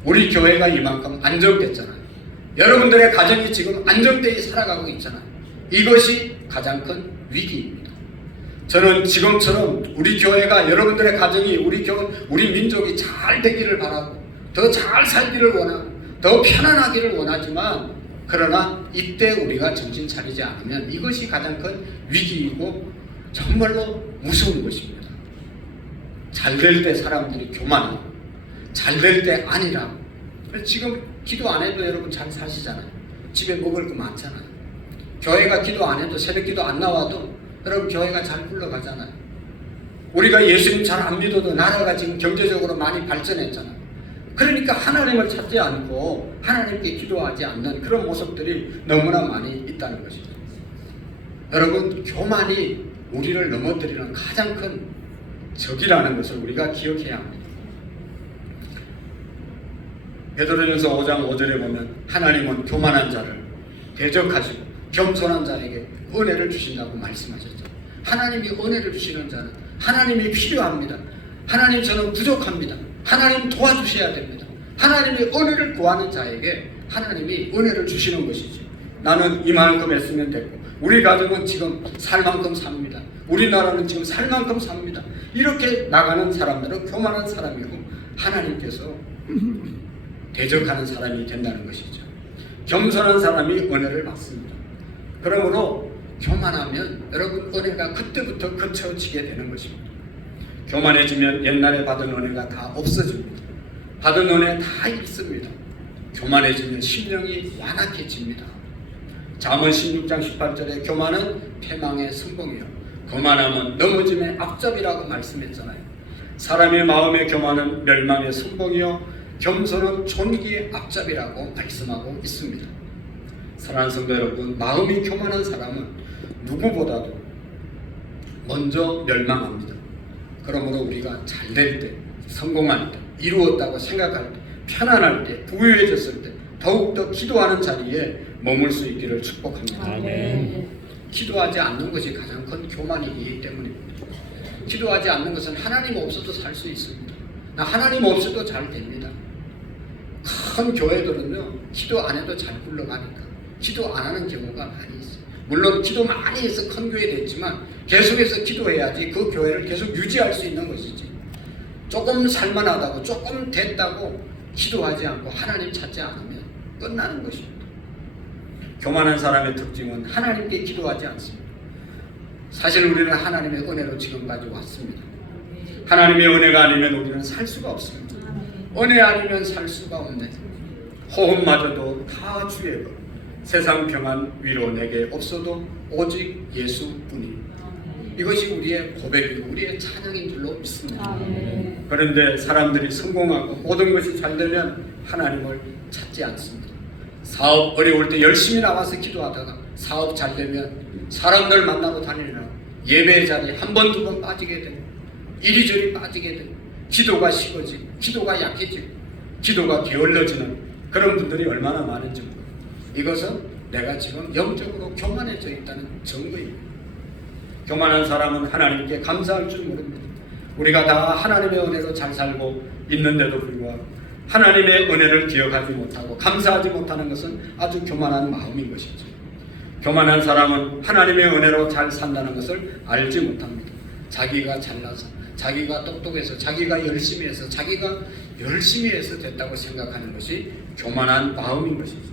우리 교회가 이만큼 안정됐잖아요. 여러분들의 가정이 지금 안정되게 살아가고 있잖아요. 이것이 가장 큰 위기입니다. 저는 지금처럼 우리 교회가, 여러분들의 가정이, 우리 민족이 잘 되기를 바라고 더 잘 살기를 원하고 더 편안하기를 원하지만, 그러나 이때 우리가 정신 차리지 않으면 이것이 가장 큰 위기이고 정말로 무서운 것입니다. 잘 될 때 사람들이 교만하고 잘 될 때 아니라고. 지금 기도 안 해도 여러분 잘 사시잖아요. 집에 먹을 거 많잖아요. 교회가 기도 안 해도, 새벽 기도 안 나와도 여러분 교회가 잘 굴러가잖아요. 우리가 예수님 잘 안 믿어도 나라가 지금 경제적으로 많이 발전했잖아요. 그러니까 하나님을 찾지 않고 하나님께 기도하지 않는 그런 모습들이 너무나 많이 있다는 것이죠. 여러분, 교만이 우리를 넘어뜨리는 가장 큰 적이라는 것을 우리가 기억해야 합니다. 베드로전서 5장 5절에 보면 하나님은 교만한 자를 대적하시고 겸손한 자에게 은혜를 주신다고 말씀하셨죠. 하나님이 은혜를 주시는 자는 하나님이 필요합니다. 하나님, 저는 부족합니다. 하나님 도와주셔야 됩니다. 하나님의 은혜를 구하는 자에게 하나님이 은혜를 주시는 것이지. 나는 이만큼 했으면 됐고 우리 가정은 지금 살 만큼 삽니다. 우리나라는 지금 살 만큼 삽니다. 이렇게 나가는 사람들은 교만한 사람이고 하나님께서 대적하는 사람이 된다는 것이죠. 겸손한 사람이 은혜를 받습니다. 그러므로 교만하면 여러분 은혜가 그때부터 그쳐지게 되는 것입니다. 교만해지면 옛날에 받은 은혜가 다 없어집니다. 받은 은혜 다 잃습니다. 교만해지면 심령이 완악해집니다. 잠언 16장 18절에 교만은 패망의 선봉이요 거만함은 넘어짐의 앞잡이라고 말씀했잖아요. 사람의 마음의 교만은 멸망의 선봉이요 겸손은 존귀의 앞잡이라고 말씀하고 있습니다. 사랑하는 성도 여러분, 마음이 교만한 사람은 누구보다도 먼저 멸망합니다. 그러므로 우리가 잘 될 때, 성공할 때, 이루었다고 생각할 때, 편안할 때, 부유해졌을 때 더욱더 기도하는 자리에 머물 수 있기를 축복합니다. 아멘. 기도하지 않는 것이 가장 큰 교만이기 때문입니다. 기도하지 않는 것은 하나님 없어도 살 수 있습니다. 하나님 없어도 잘 됩니다. 큰 교회들은요, 기도 안 해도 잘 굴러가니까 기도 안 하는 경우가 많이 있어요. 물론 기도 많이 해서 큰 교회 됐지만 계속해서 기도해야지 그 교회를 계속 유지할 수 있는 것이지, 조금 살만하다고 조금 됐다고 기도하지 않고 하나님 찾지 않으면 끝나는 것입니다. 교만한 사람의 특징은 하나님께 기도하지 않습니다. 사실 우리는 하나님의 은혜로 지금까지 왔습니다. 하나님의 은혜가 아니면 우리는 살 수가 없습니다. 은혜 아니면 살 수가 없네. 호흡마저도 다 주의 것, 세상 평안 위로 내게 없어도 오직 예수뿐이. 이것이 우리의 고백이고 우리의 찬양인 줄로 믿습니다. 그런데 사람들이 성공하고 모든 것이 잘 되면 하나님을 찾지 않습니다. 사업 어려울 때 열심히 나와서 기도하다가 사업 잘 되면 사람들 만나러 다니느라 예배 자리에 한 번, 두 번 빠지게 되고 이리저리 빠지게 되고 기도가 식어지고 기도가 약해지고 기도가 게을러지는 그런 분들이 얼마나 많은지 모릅니다. 이것은 내가 지금 영적으로 교만해져 있다는 증거입니다. 교만한 사람은 하나님께 감사할 줄 모릅니다. 우리가 다 하나님의 은혜로 잘 살고 있는데도 불구하고 하나님의 은혜를 기억하지 못하고 감사하지 못하는 것은 아주 교만한 마음인 것이죠. 교만한 사람은 하나님의 은혜로 잘 산다는 것을 알지 못합니다. 자기가 잘나서, 자기가 똑똑해서, 자기가 열심히 해서, 자기가 열심히 해서 됐다고 생각하는 것이 교만한 마음인 것이죠.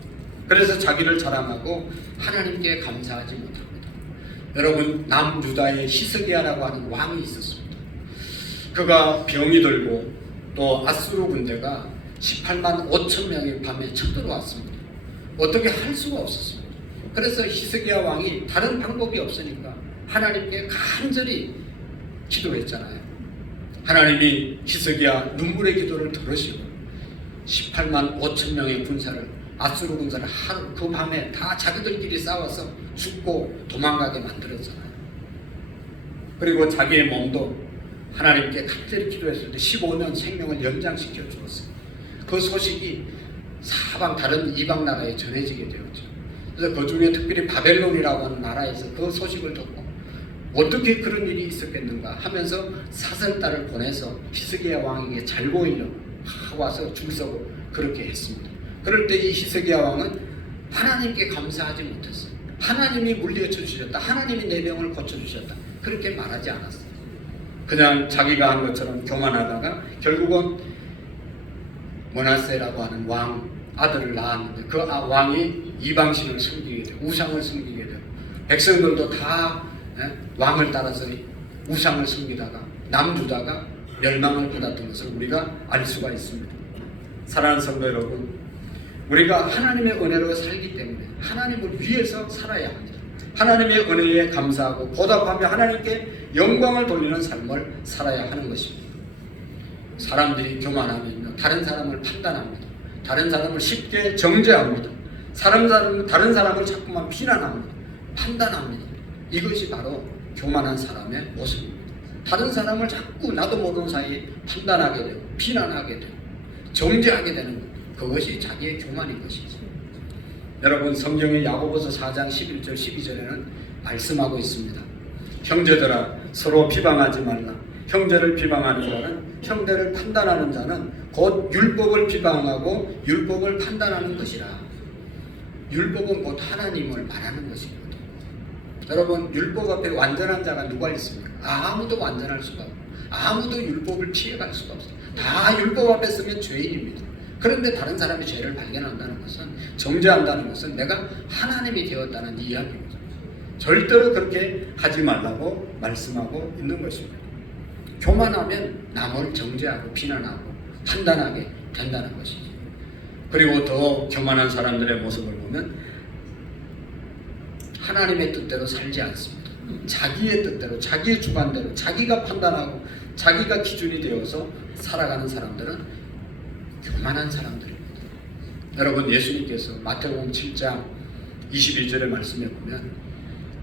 그래서 자기를 자랑하고 하나님께 감사하지 못합니다. 여러분, 남유다의 히스기야라고 하는 왕이 있었습니다. 그가 병이 들고 또 아수르 군대가 18만 5천 명이 밤에 쳐들어왔습니다. 어떻게 할 수가 없었습니다. 그래서 히스기야 왕이 다른 방법이 없으니까 하나님께 간절히 기도했잖아요. 하나님이 히스기야 눈물의 기도를 들으시고 18만 5천 명의 군사를, 아수르 군사를 하루 그 밤에 다 자기들끼리 싸워서 죽고 도망가게 만들었잖아요. 그리고 자기의 몸도 하나님께 간절히 기도했을 때 15년 생명을 연장시켜 주었어요. 그 소식이 사방 다른 이방 나라에 전해지게 되었죠. 그래서 그 중에 특별히 바벨론이라고 하는 나라에서 그 소식을 듣고 어떻게 그런 일이 있었겠는가 하면서 사설단을 보내서 히스기야 왕에게 잘 보이려고 와서 줄 서고 그렇게 했습니다. 그럴 때 이 히스기야 왕은 하나님께 감사하지 못했어요. 하나님이 물리쳐 주셨다, 하나님이 내 병을 고쳐주셨다, 그렇게 말하지 않았어요. 그냥 자기가 한 것처럼 교만하다가 결국은 므낫세라고 하는 왕 아들을 낳았는데 그 왕이 이방신을 섬기게 되고 우상을 섬기게 되고 백성들도 다 왕을 따라서 우상을 섬기다가 남유다가 멸망을 받았던 것을 우리가 알 수가 있습니다. 사랑하는 성도 여러분, 우리가 하나님의 은혜로 살기 때문에 하나님을 위해서 살아야 합니다. 하나님의 은혜에 감사하고 보답하며 하나님께 영광을 돌리는 삶을 살아야 하는 것입니다. 사람들이 교만하면요, 다른 사람을 판단합니다. 다른 사람을 쉽게 정죄합니다. 다른 사람을 자꾸만 비난합니다. 판단합니다. 이것이 바로 교만한 사람의 모습입니다. 다른 사람을 자꾸 나도 모르는 사이에 판단하게 되고 비난하게 되고 정죄하게 되는 것, 그것이 자기의 교만인 것이죠. 여러분, 성경의 야고보서 4장 11절 12절에는 말씀하고 있습니다. 형제들아, 서로 비방하지 말라. 형제를 비방하는 자는, 형제를 판단하는 자는 곧 율법을 비방하고 율법을 판단하는 것이라. 율법은 곧 하나님을 말하는 것이거든요. 여러분, 율법 앞에 완전한 자가 누가 있습니까? 아무도 완전할 수가 없고 아무도 율법을 피해갈 수가 없어요. 다 율법 앞에 서면 죄인입니다. 그런데 다른 사람이 죄를 발견한다는 것은, 정죄한다는 것은 내가 하나님이 되었다는 이야기입니다. 절대로 그렇게 하지 말라고 말씀하고 있는 것입니다. 교만하면 남을 정죄하고 비난하고 판단하게 된다는 것이죠. 그리고 더 교만한 사람들의 모습을 보면 하나님의 뜻대로 살지 않습니다. 자기의 뜻대로, 자기의 주관대로, 자기가 판단하고 자기가 기준이 되어서 살아가는 사람들은 교만한 사람들입니다. 여러분, 예수님께서 마태복음 7장 22절의 말씀에 보면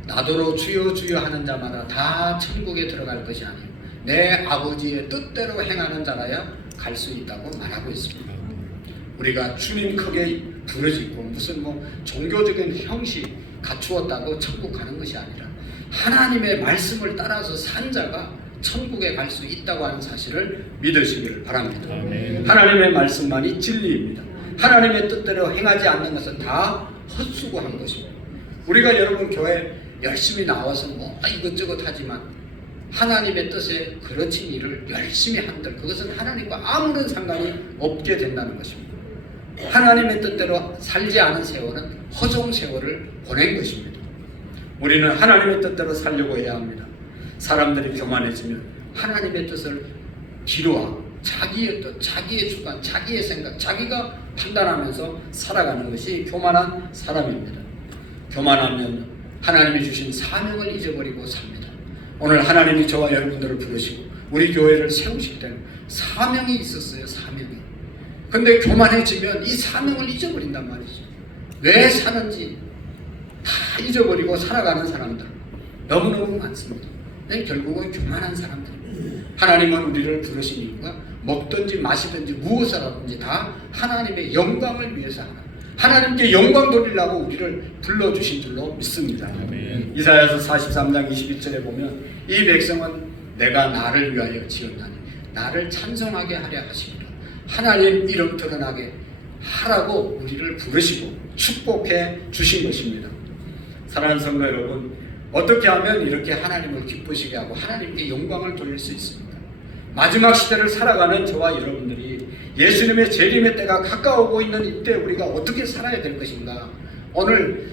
나더러 주여 주여 하는 자마다 다 천국에 들어갈 것이 아니요 내 아버지의 뜻대로 행하는 자라야 갈 수 있다고 말하고 있습니다. 우리가 주님 크게 부르짖고 무슨 종교적인 형식 갖추었다고 천국 가는 것이 아니라 하나님의 말씀을 따라서 산 자가 천국에 갈 수 있다고 하는 사실을 믿으시기를 바랍니다. 아멘. 하나님의 말씀만이 진리입니다. 하나님의 뜻대로 행하지 않는 것은 다 헛수고한 것입니다. 우리가 여러분 교회 열심히 나와서 이것저것 하지만 하나님의 뜻에 그르친 일을 열심히 한들 그것은 하나님과 아무런 상관이 없게 된다는 것입니다. 하나님의 뜻대로 살지 않은 세월은 허종 세월을 보낸 것입니다. 우리는 하나님의 뜻대로 살려고 해야 합니다. 사람들이 교만해지면 하나님의 뜻을 뒤로하고 자기의 뜻, 자기의 주관, 자기의 생각, 자기가 판단하면서 살아가는 것이 교만한 사람입니다. 교만하면 하나님이 주신 사명을 잊어버리고 삽니다. 오늘 하나님이 저와 여러분들을 부르시고 우리 교회를 세우실 때는 사명이 있었어요. 사명이. 근데 교만해지면 이 사명을 잊어버린단 말이죠. 왜 사는지 다 잊어버리고 살아가는 사람들 너무너무 많습니다. 결국은 교만한 사람들. 하나님은 우리를 부르신 이유가 먹든지 마시든지 무엇을 하든지 다 하나님의 영광을 위해서 하나님께 영광 돌리려고 우리를 불러주신 줄로 믿습니다. 아멘. 이사야서 43장 22절에 보면 이 백성은 내가 나를 위하여 지었나니 나를 찬송하게 하려 하시니라. 하나님 이름 드러나게 하라고 우리를 부르시고 축복해 주신 것입니다. 사랑하는 성도 여러분, 어떻게 하면 이렇게 하나님을 기쁘시게 하고 하나님께 영광을 돌릴 수 있습니까? 마지막 시대를 살아가는 저와 여러분들이 예수님의 재림의 때가 가까워오고 있는 이때 우리가 어떻게 살아야 될 것인가? 오늘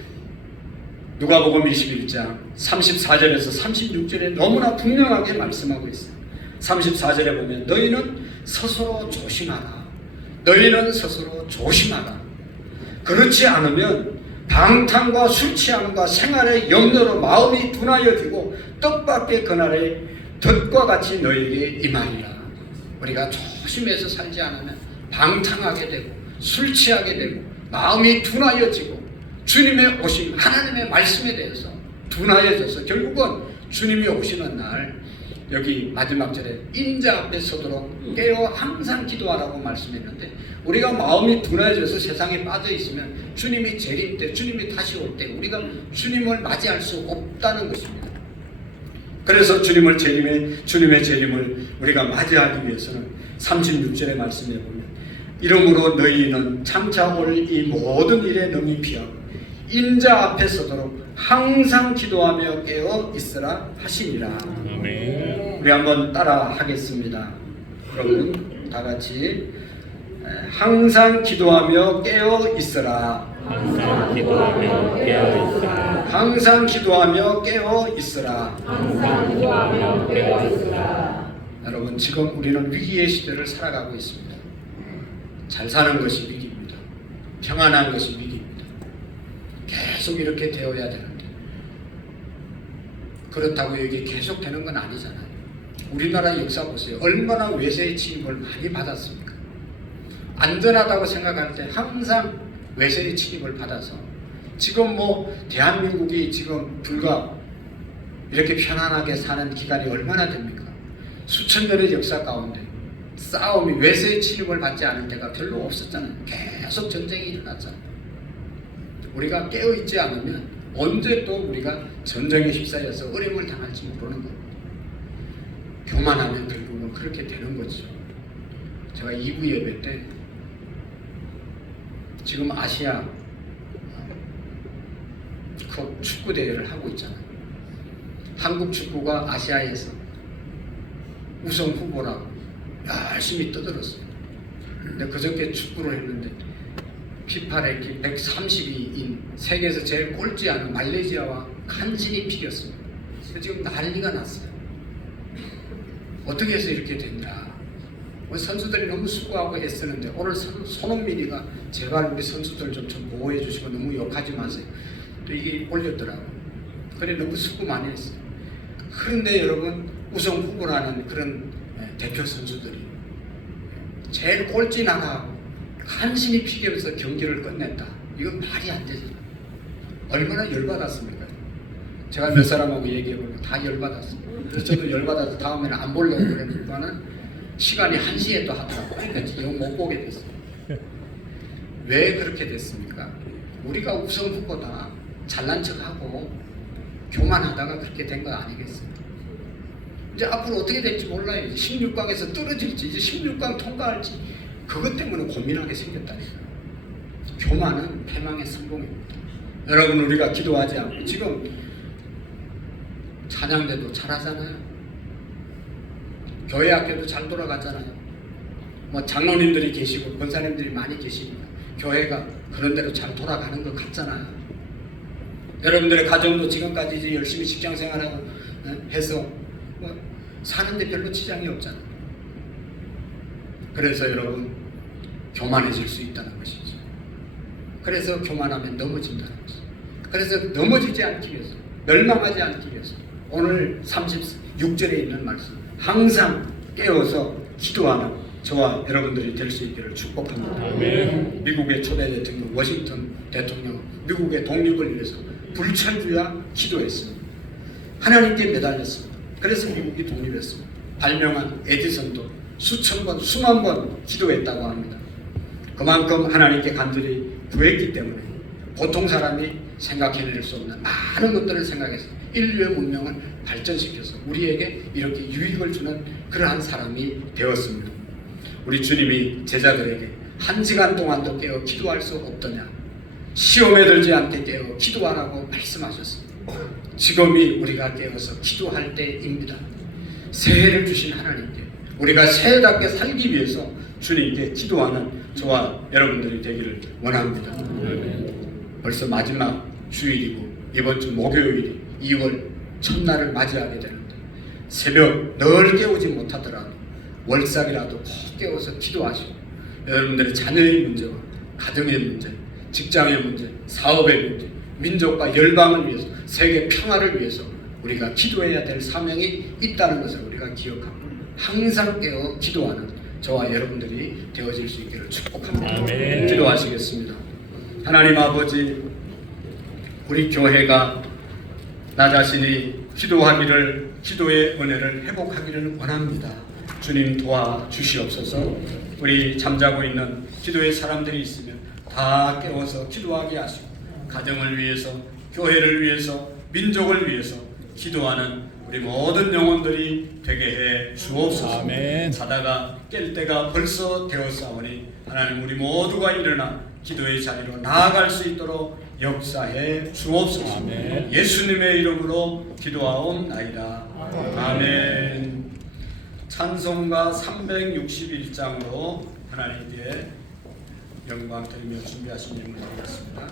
누가복음 21장 34절에서 36절에 너무나 분명하게 말씀하고 있어요. 34절에 보면 너희는 스스로 조심하라. 너희는 스스로 조심하라. 그렇지 않으면 방탕과 술 취함과 생활의 염려로 마음이 둔하여지고 뜻밖의 그날에 덫과 같이 너희에게 임하리라. 우리가 조심해서 살지 않으면 방탕하게 되고 술 취하게 되고 마음이 둔하여지고 주님의 오심 하나님의 말씀에 대해서 둔하여져서 결국은 주님이 오시는 날 여기 마지막 절에 인자 앞에 서도록 깨어 항상 기도하라고 말씀했는데 우리가 마음이 둔해져서 세상에 빠져 있으면 주님이 재림 때 주님이 다시 올 때 우리가 주님을 맞이할 수 없다는 것입니다. 그래서 주님의 재림을 우리가 맞이하기 위해서는 36절의 말씀에 보면 이러므로 너희는 장차 올 이 모든 일에 능히 피하고 인자 앞에 서도록 항상 기도하며 깨어 있으라 하시니라. 아멘. 우리 한번 따라 하겠습니다. 여러분 다 같이 항상 기도하며 깨어 있으라. 항상 기도하며 깨어 있으라. 항상 기도하며 깨어 있으라. 항상 기도하며 깨어 있으라. 여러분 지금 우리는 위기의 시대를 살아가고 있습니다. 잘 사는 것이 위기입니다. 평안한 것이 위기입니다. 계속 이렇게 되어야 되는데 그렇다고 이게 계속 되는 건 아니잖아요. 우리나라 역사 보세요. 얼마나 외세의 침입을 많이 받았습니까? 안전하다고 생각할 때 항상 외세의 침입을 받아서 지금 대한민국이 지금 불과 이렇게 편안하게 사는 기간이 얼마나 됩니까? 수천 년의 역사 가운데 싸움이 외세의 침입을 받지 않을 때가 별로 없었잖아요. 계속 전쟁이 일어났잖아요. 우리가 깨어있지 않으면 언제 또 우리가 전쟁에 휩싸여서 어려움을 당할지 모르는 겁니다. 교만하면 결국은 그렇게 되는 거죠. 제가 2부 예배 때 지금 아시아 컵 축구 대회를 하고 있잖아요. 한국 축구가 아시아에서 우승 후보라고 열심히 떠들었어요. 근데 그저께 축구를 했는데 피파 랭킹 132인 세계에서 제일 꼴찌하는 말레이시아와 간신히 비겼습니다. 지금 난리가 났어요. 어떻게 해서 이렇게 됐냐. 선수들이 너무 수고하고 애쓰는데 오늘 손흥민이가 제발 우리 선수들 좀 보호해 주시고 너무 욕하지 마세요. 또 이게 올렸더라고요. 그래 너무 수고 많이 했어요. 그런데 여러분 우승 후보라는 그런 대표 선수들이 제일 꼴찌 나가고 간신히 피겨서 경기를 끝냈다. 이건 말이 안 되죠. 얼마나 열받았습니까? 제가 몇 사람하고 얘기해보면 다 열받았습니다. 저도 열받아서 다음에는 안 보려고 그랬지만은 시간이 1시에 또 하더라고요. 그러니까 영 못 보게 됐어요. 왜 그렇게 됐습니까? 우리가 우선 후보다 잘난 척하고 교만하다가 그렇게 된 거 아니겠습니까? 이제 앞으로 어떻게 될지 몰라요. 16강에서 떨어질지, 이제 16강 통과할지 그것 때문에 고민하게 생겼다니까요. 교만은 패망의 성공입니다. 여러분, 우리가 기도하지 않고 지금 찬양대도 잘하잖아요. 교회 학교도 잘 돌아가잖아요. 뭐 장로님들이 계시고 권사님들이 많이 계시니까 교회가 그런 대로 잘 돌아가는 것 같잖아요. 여러분들의 가정도 지금까지 이제 열심히 직장 생활하고 해서 뭐 사는데 별로 지장이 없잖아요. 그래서 여러분, 교만해질 수 있다는 것이죠. 그래서 교만하면 넘어진다는 것이죠. 그래서 넘어지지 않기 위해서, 멸망하지 않기 위해서 오늘 36절에 있는 말씀, 항상 깨어서 기도하는 저와 여러분들이 될 수 있기를 축복합니다. 아멘. 미국의 초대 대통령 워싱턴 대통령은 미국의 독립을 위해서 불철주야 기도했습니다. 하나님께 매달렸습니다. 그래서 미국이 독립했습니다. 발명한 에디슨도 수천 번, 수만 번 기도했다고 합니다. 그만큼 하나님께 간절히 구했기 때문에 보통 사람이 생각해낼 수 없는 많은 것들을 생각해서 인류의 문명을 발전시켜서 우리에게 이렇게 유익을 주는 그러한 사람이 되었습니다. 우리 주님이 제자들에게 1시간 동안도 깨어 기도할 수 없더냐, 시험에 들지 않게 깨어 기도하라고 말씀하셨습니다. 지금이 우리가 깨어서 기도할 때입니다. 새해를 주신 하나님께 우리가 새해답게 살기 위해서 주님께 기도하는 저와 여러분들이 되기를 원합니다. 벌써 마지막 주일이고 이번 주 목요일이 2월 첫날을 맞이하게 되는데 새벽 늘 깨우지 못하더라도 월삭이라도 꼭 깨워서 기도하시고 여러분들의 자녀의 문제와 가정의 문제, 직장의 문제, 사업의 문제, 민족과 열방을 위해서, 세계 평화를 위해서 우리가 기도해야 될 사명이 있다는 것을 우리가 기억하고 항상 깨어 기도하는 저와 여러분들이 되어질 수 있기를 축복합니다. 아멘. 기도하시겠습니다. 하나님 아버지, 우리 교회가 나 자신이 기도하기를, 기도의 은혜를 회복하기를 원합니다. 주님 도와주시옵소서. 우리 잠자고 있는 기도의 사람들이 있으면 다 깨워서 기도하게 하시고 가정을 위해서, 교회를 위해서, 민족을 위해서 기도하는 우리 모든 영혼들이 되게 해 주옵소서. 아멘. 자다가 깰 때가 벌써 되었사오니 하나님, 우리 모두가 일어나 기도의 자리로 나아갈 수 있도록 역사해 주옵소서. 아멘. 예수님의 이름으로 기도하옵나이다. 아멘. 찬송가 361장으로 하나님께 영광 드리며 준비하신 예물 드리겠습니다.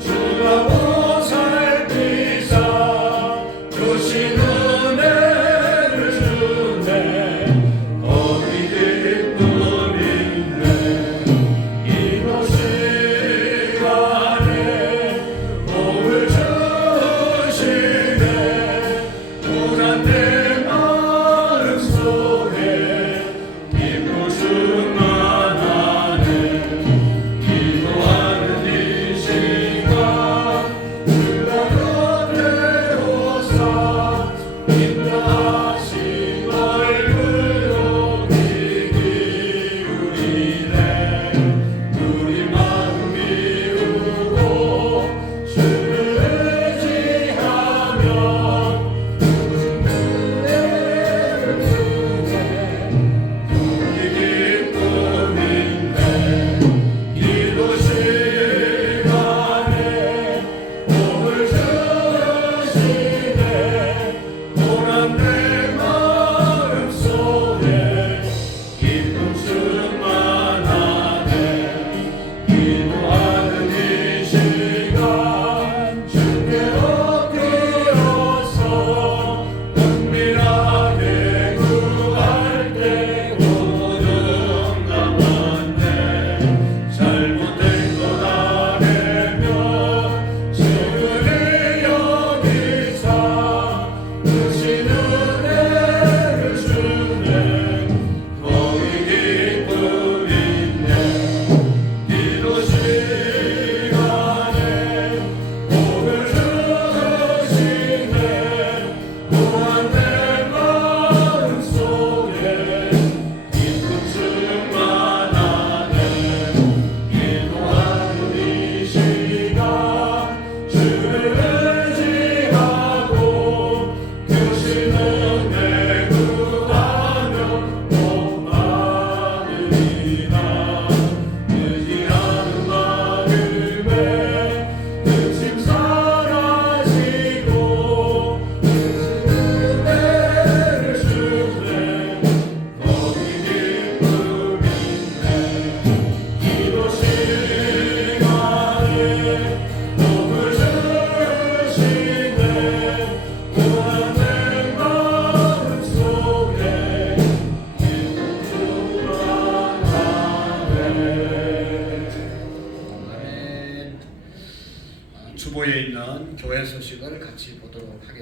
주가 보살피사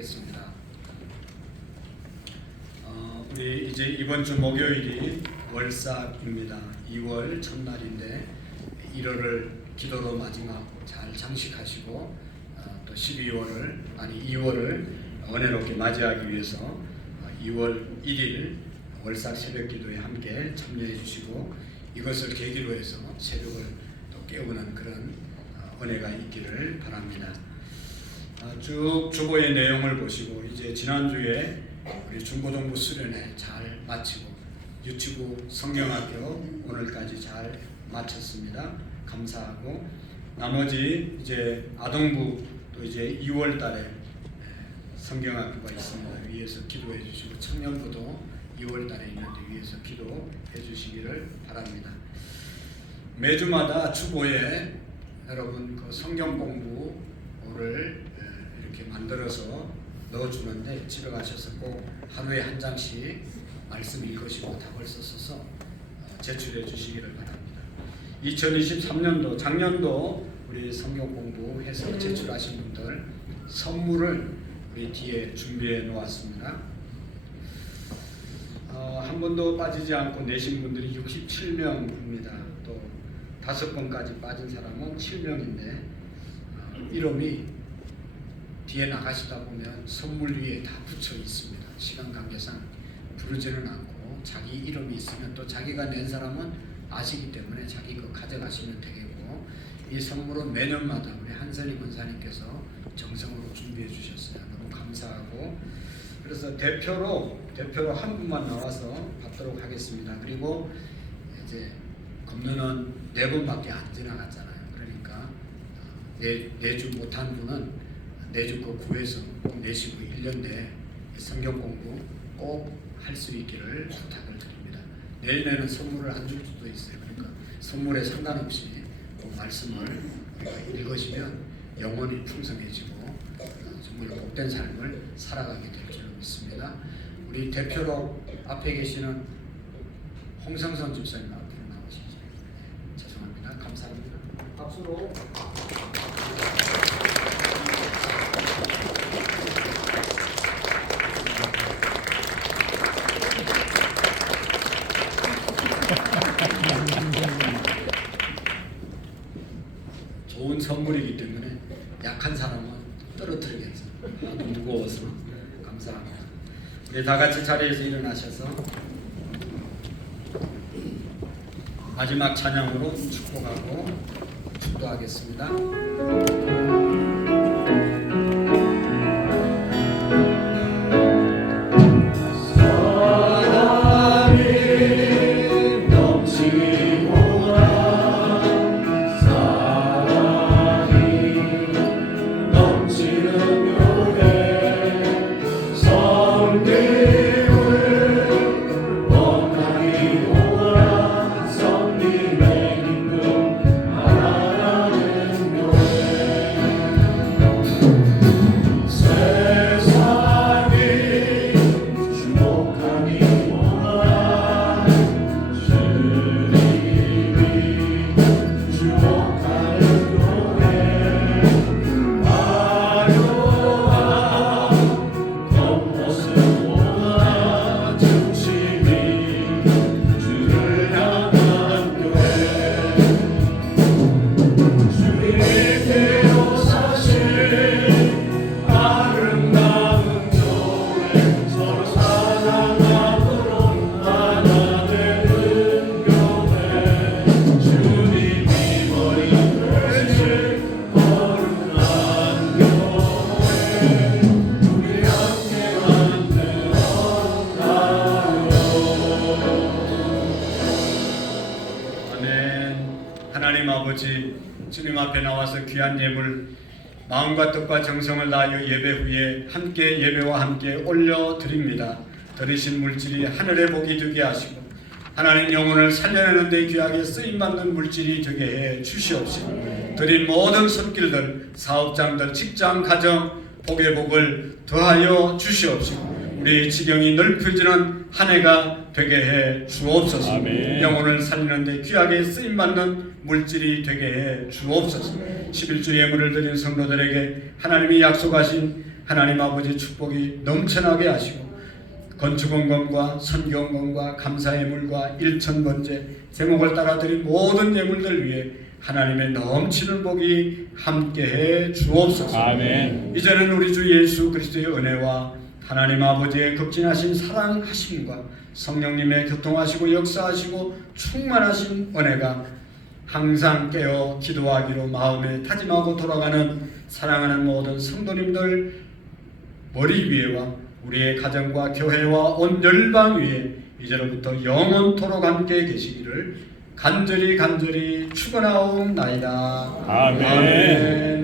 기도하겠습니다. 우리 이제 이번 주 목요일이 월삭입니다. 2월 첫날인데 1월을 기도로 마지막 잘 장식하시고 또 2월을 은혜롭게 맞이하기 위해서 2월 1일 월삭 새벽 기도에 함께 참여해 주시고 이것을 계기로 해서 새벽을 또 깨우는 그런 은혜가 있기를 바랍니다. 쭉 주보의 내용을 보시고 이제 지난주에 우리 중고등부 수련회 잘 마치고 유치부 성경학교 오늘까지 잘 마쳤습니다. 감사하고 나머지 이제 아동부 또 이제 2월 달에 성경학교가 있습니다. 위에서 기도해 주시고 청년부도 2월 달에 있는데 위에서 기도해 주시기를 바랍니다. 매주마다 주보에 여러분 그 성경 공부를 이렇게 만들어서 넣어주는데 집에 가셔서 꼭 하루에 한 장씩 말씀 읽으시고 답을 써서 제출해 주시기를 바랍니다. 2023년도 작년도 우리 성경 공부해서 제출하신 분들 선물을 우리 뒤에 준비해 놓았습니다. 한 번도 빠지지 않고 내신 분들이 67명입니다. 또 5번까지 빠진 사람은 7명인데 이름이 뒤에 나가시다 보면 선물 위에 다 붙여 있습니다. 시간 관계상 부르지는 않고 자기 이름이 있으면 또 자기가 낸 사람은 아시기 때문에 자기 거 가져가시면 되겠고 이 선물은 매년마다 우리 한선희 권사님께서 정성으로 준비해 주셨어요. 너무 감사하고 그래서 대표로 한 분만 나와서 받도록 하겠습니다. 그리고 이제 검문은 4번밖에 안 지나갔잖아요. 그러니까 내주 못한 분은 내주 거 구해서 꼭 내시고 1년 내에 성경 공부 꼭 할 수 있기를 부탁을 드립니다. 내년에는 선물을 안 줄 수도 있어요. 그러니까 선물에 상관없이 꼭 말씀을 읽으시면 영혼이 풍성해지고 정말 복된 삶을 살아가게 될 줄로 믿습니다. 우리 대표로 앞에 계시는 홍성선 집사님 앞으로 나오시죠. 죄송합니다. 감사합니다. 박수로. 좋은 선물이기 때문에 약한 사람은 떨어뜨리겠죠. 너무 무거워서. 감사합니다. 우리 다 같이 자리에서 일어나셔서 마지막 찬양으로 축복하고 축도하겠습니다. 하나님 아버지 주님 앞에 나와서 귀한 예물 마음과 뜻과 정성을 다하여 예배 후에 함께 예배와 함께 올려드립니다. 들으신 물질이 하늘의 복이 되게 하시고 하나님 영혼을 살려내는 데 귀하게 쓰임받는 물질이 되게 해 주시옵시고 드린 모든 손길들 사업장들 직장 가정 복의 복을 더하여 주시옵시고 우리 지경이 넓혀지는 한 해가 되게 해 주옵소서. 아멘. 영혼을 살리는 데 귀하게 쓰임받는 물질이 되게 해 주옵소서. 11주 예물을 드린 성도들에게 하나님이 약속하신 하나님 아버지 축복이 넘쳐나게 하시고 건축원금과 선교원금과 감사예물과 일천번제 제목을 따라 드린 모든 예물들 위해 하나님의 넘치는 복이 함께해 주옵소서. 아멘. 이제는 우리 주 예수 그리스도의 은혜와 하나님 아버지의 극진하신 사랑하심과 성령님의 교통하시고 역사하시고 충만하신 은혜가 항상 깨어 기도하기로 마음에 다짐하고 돌아가는 사랑하는 모든 성도님들 머리 위에와 우리의 가정과 교회와 온 열방 위에 이제로부터 영원토록 함께 계시기를 간절히 축원하옵나이다. 아멘. 아멘.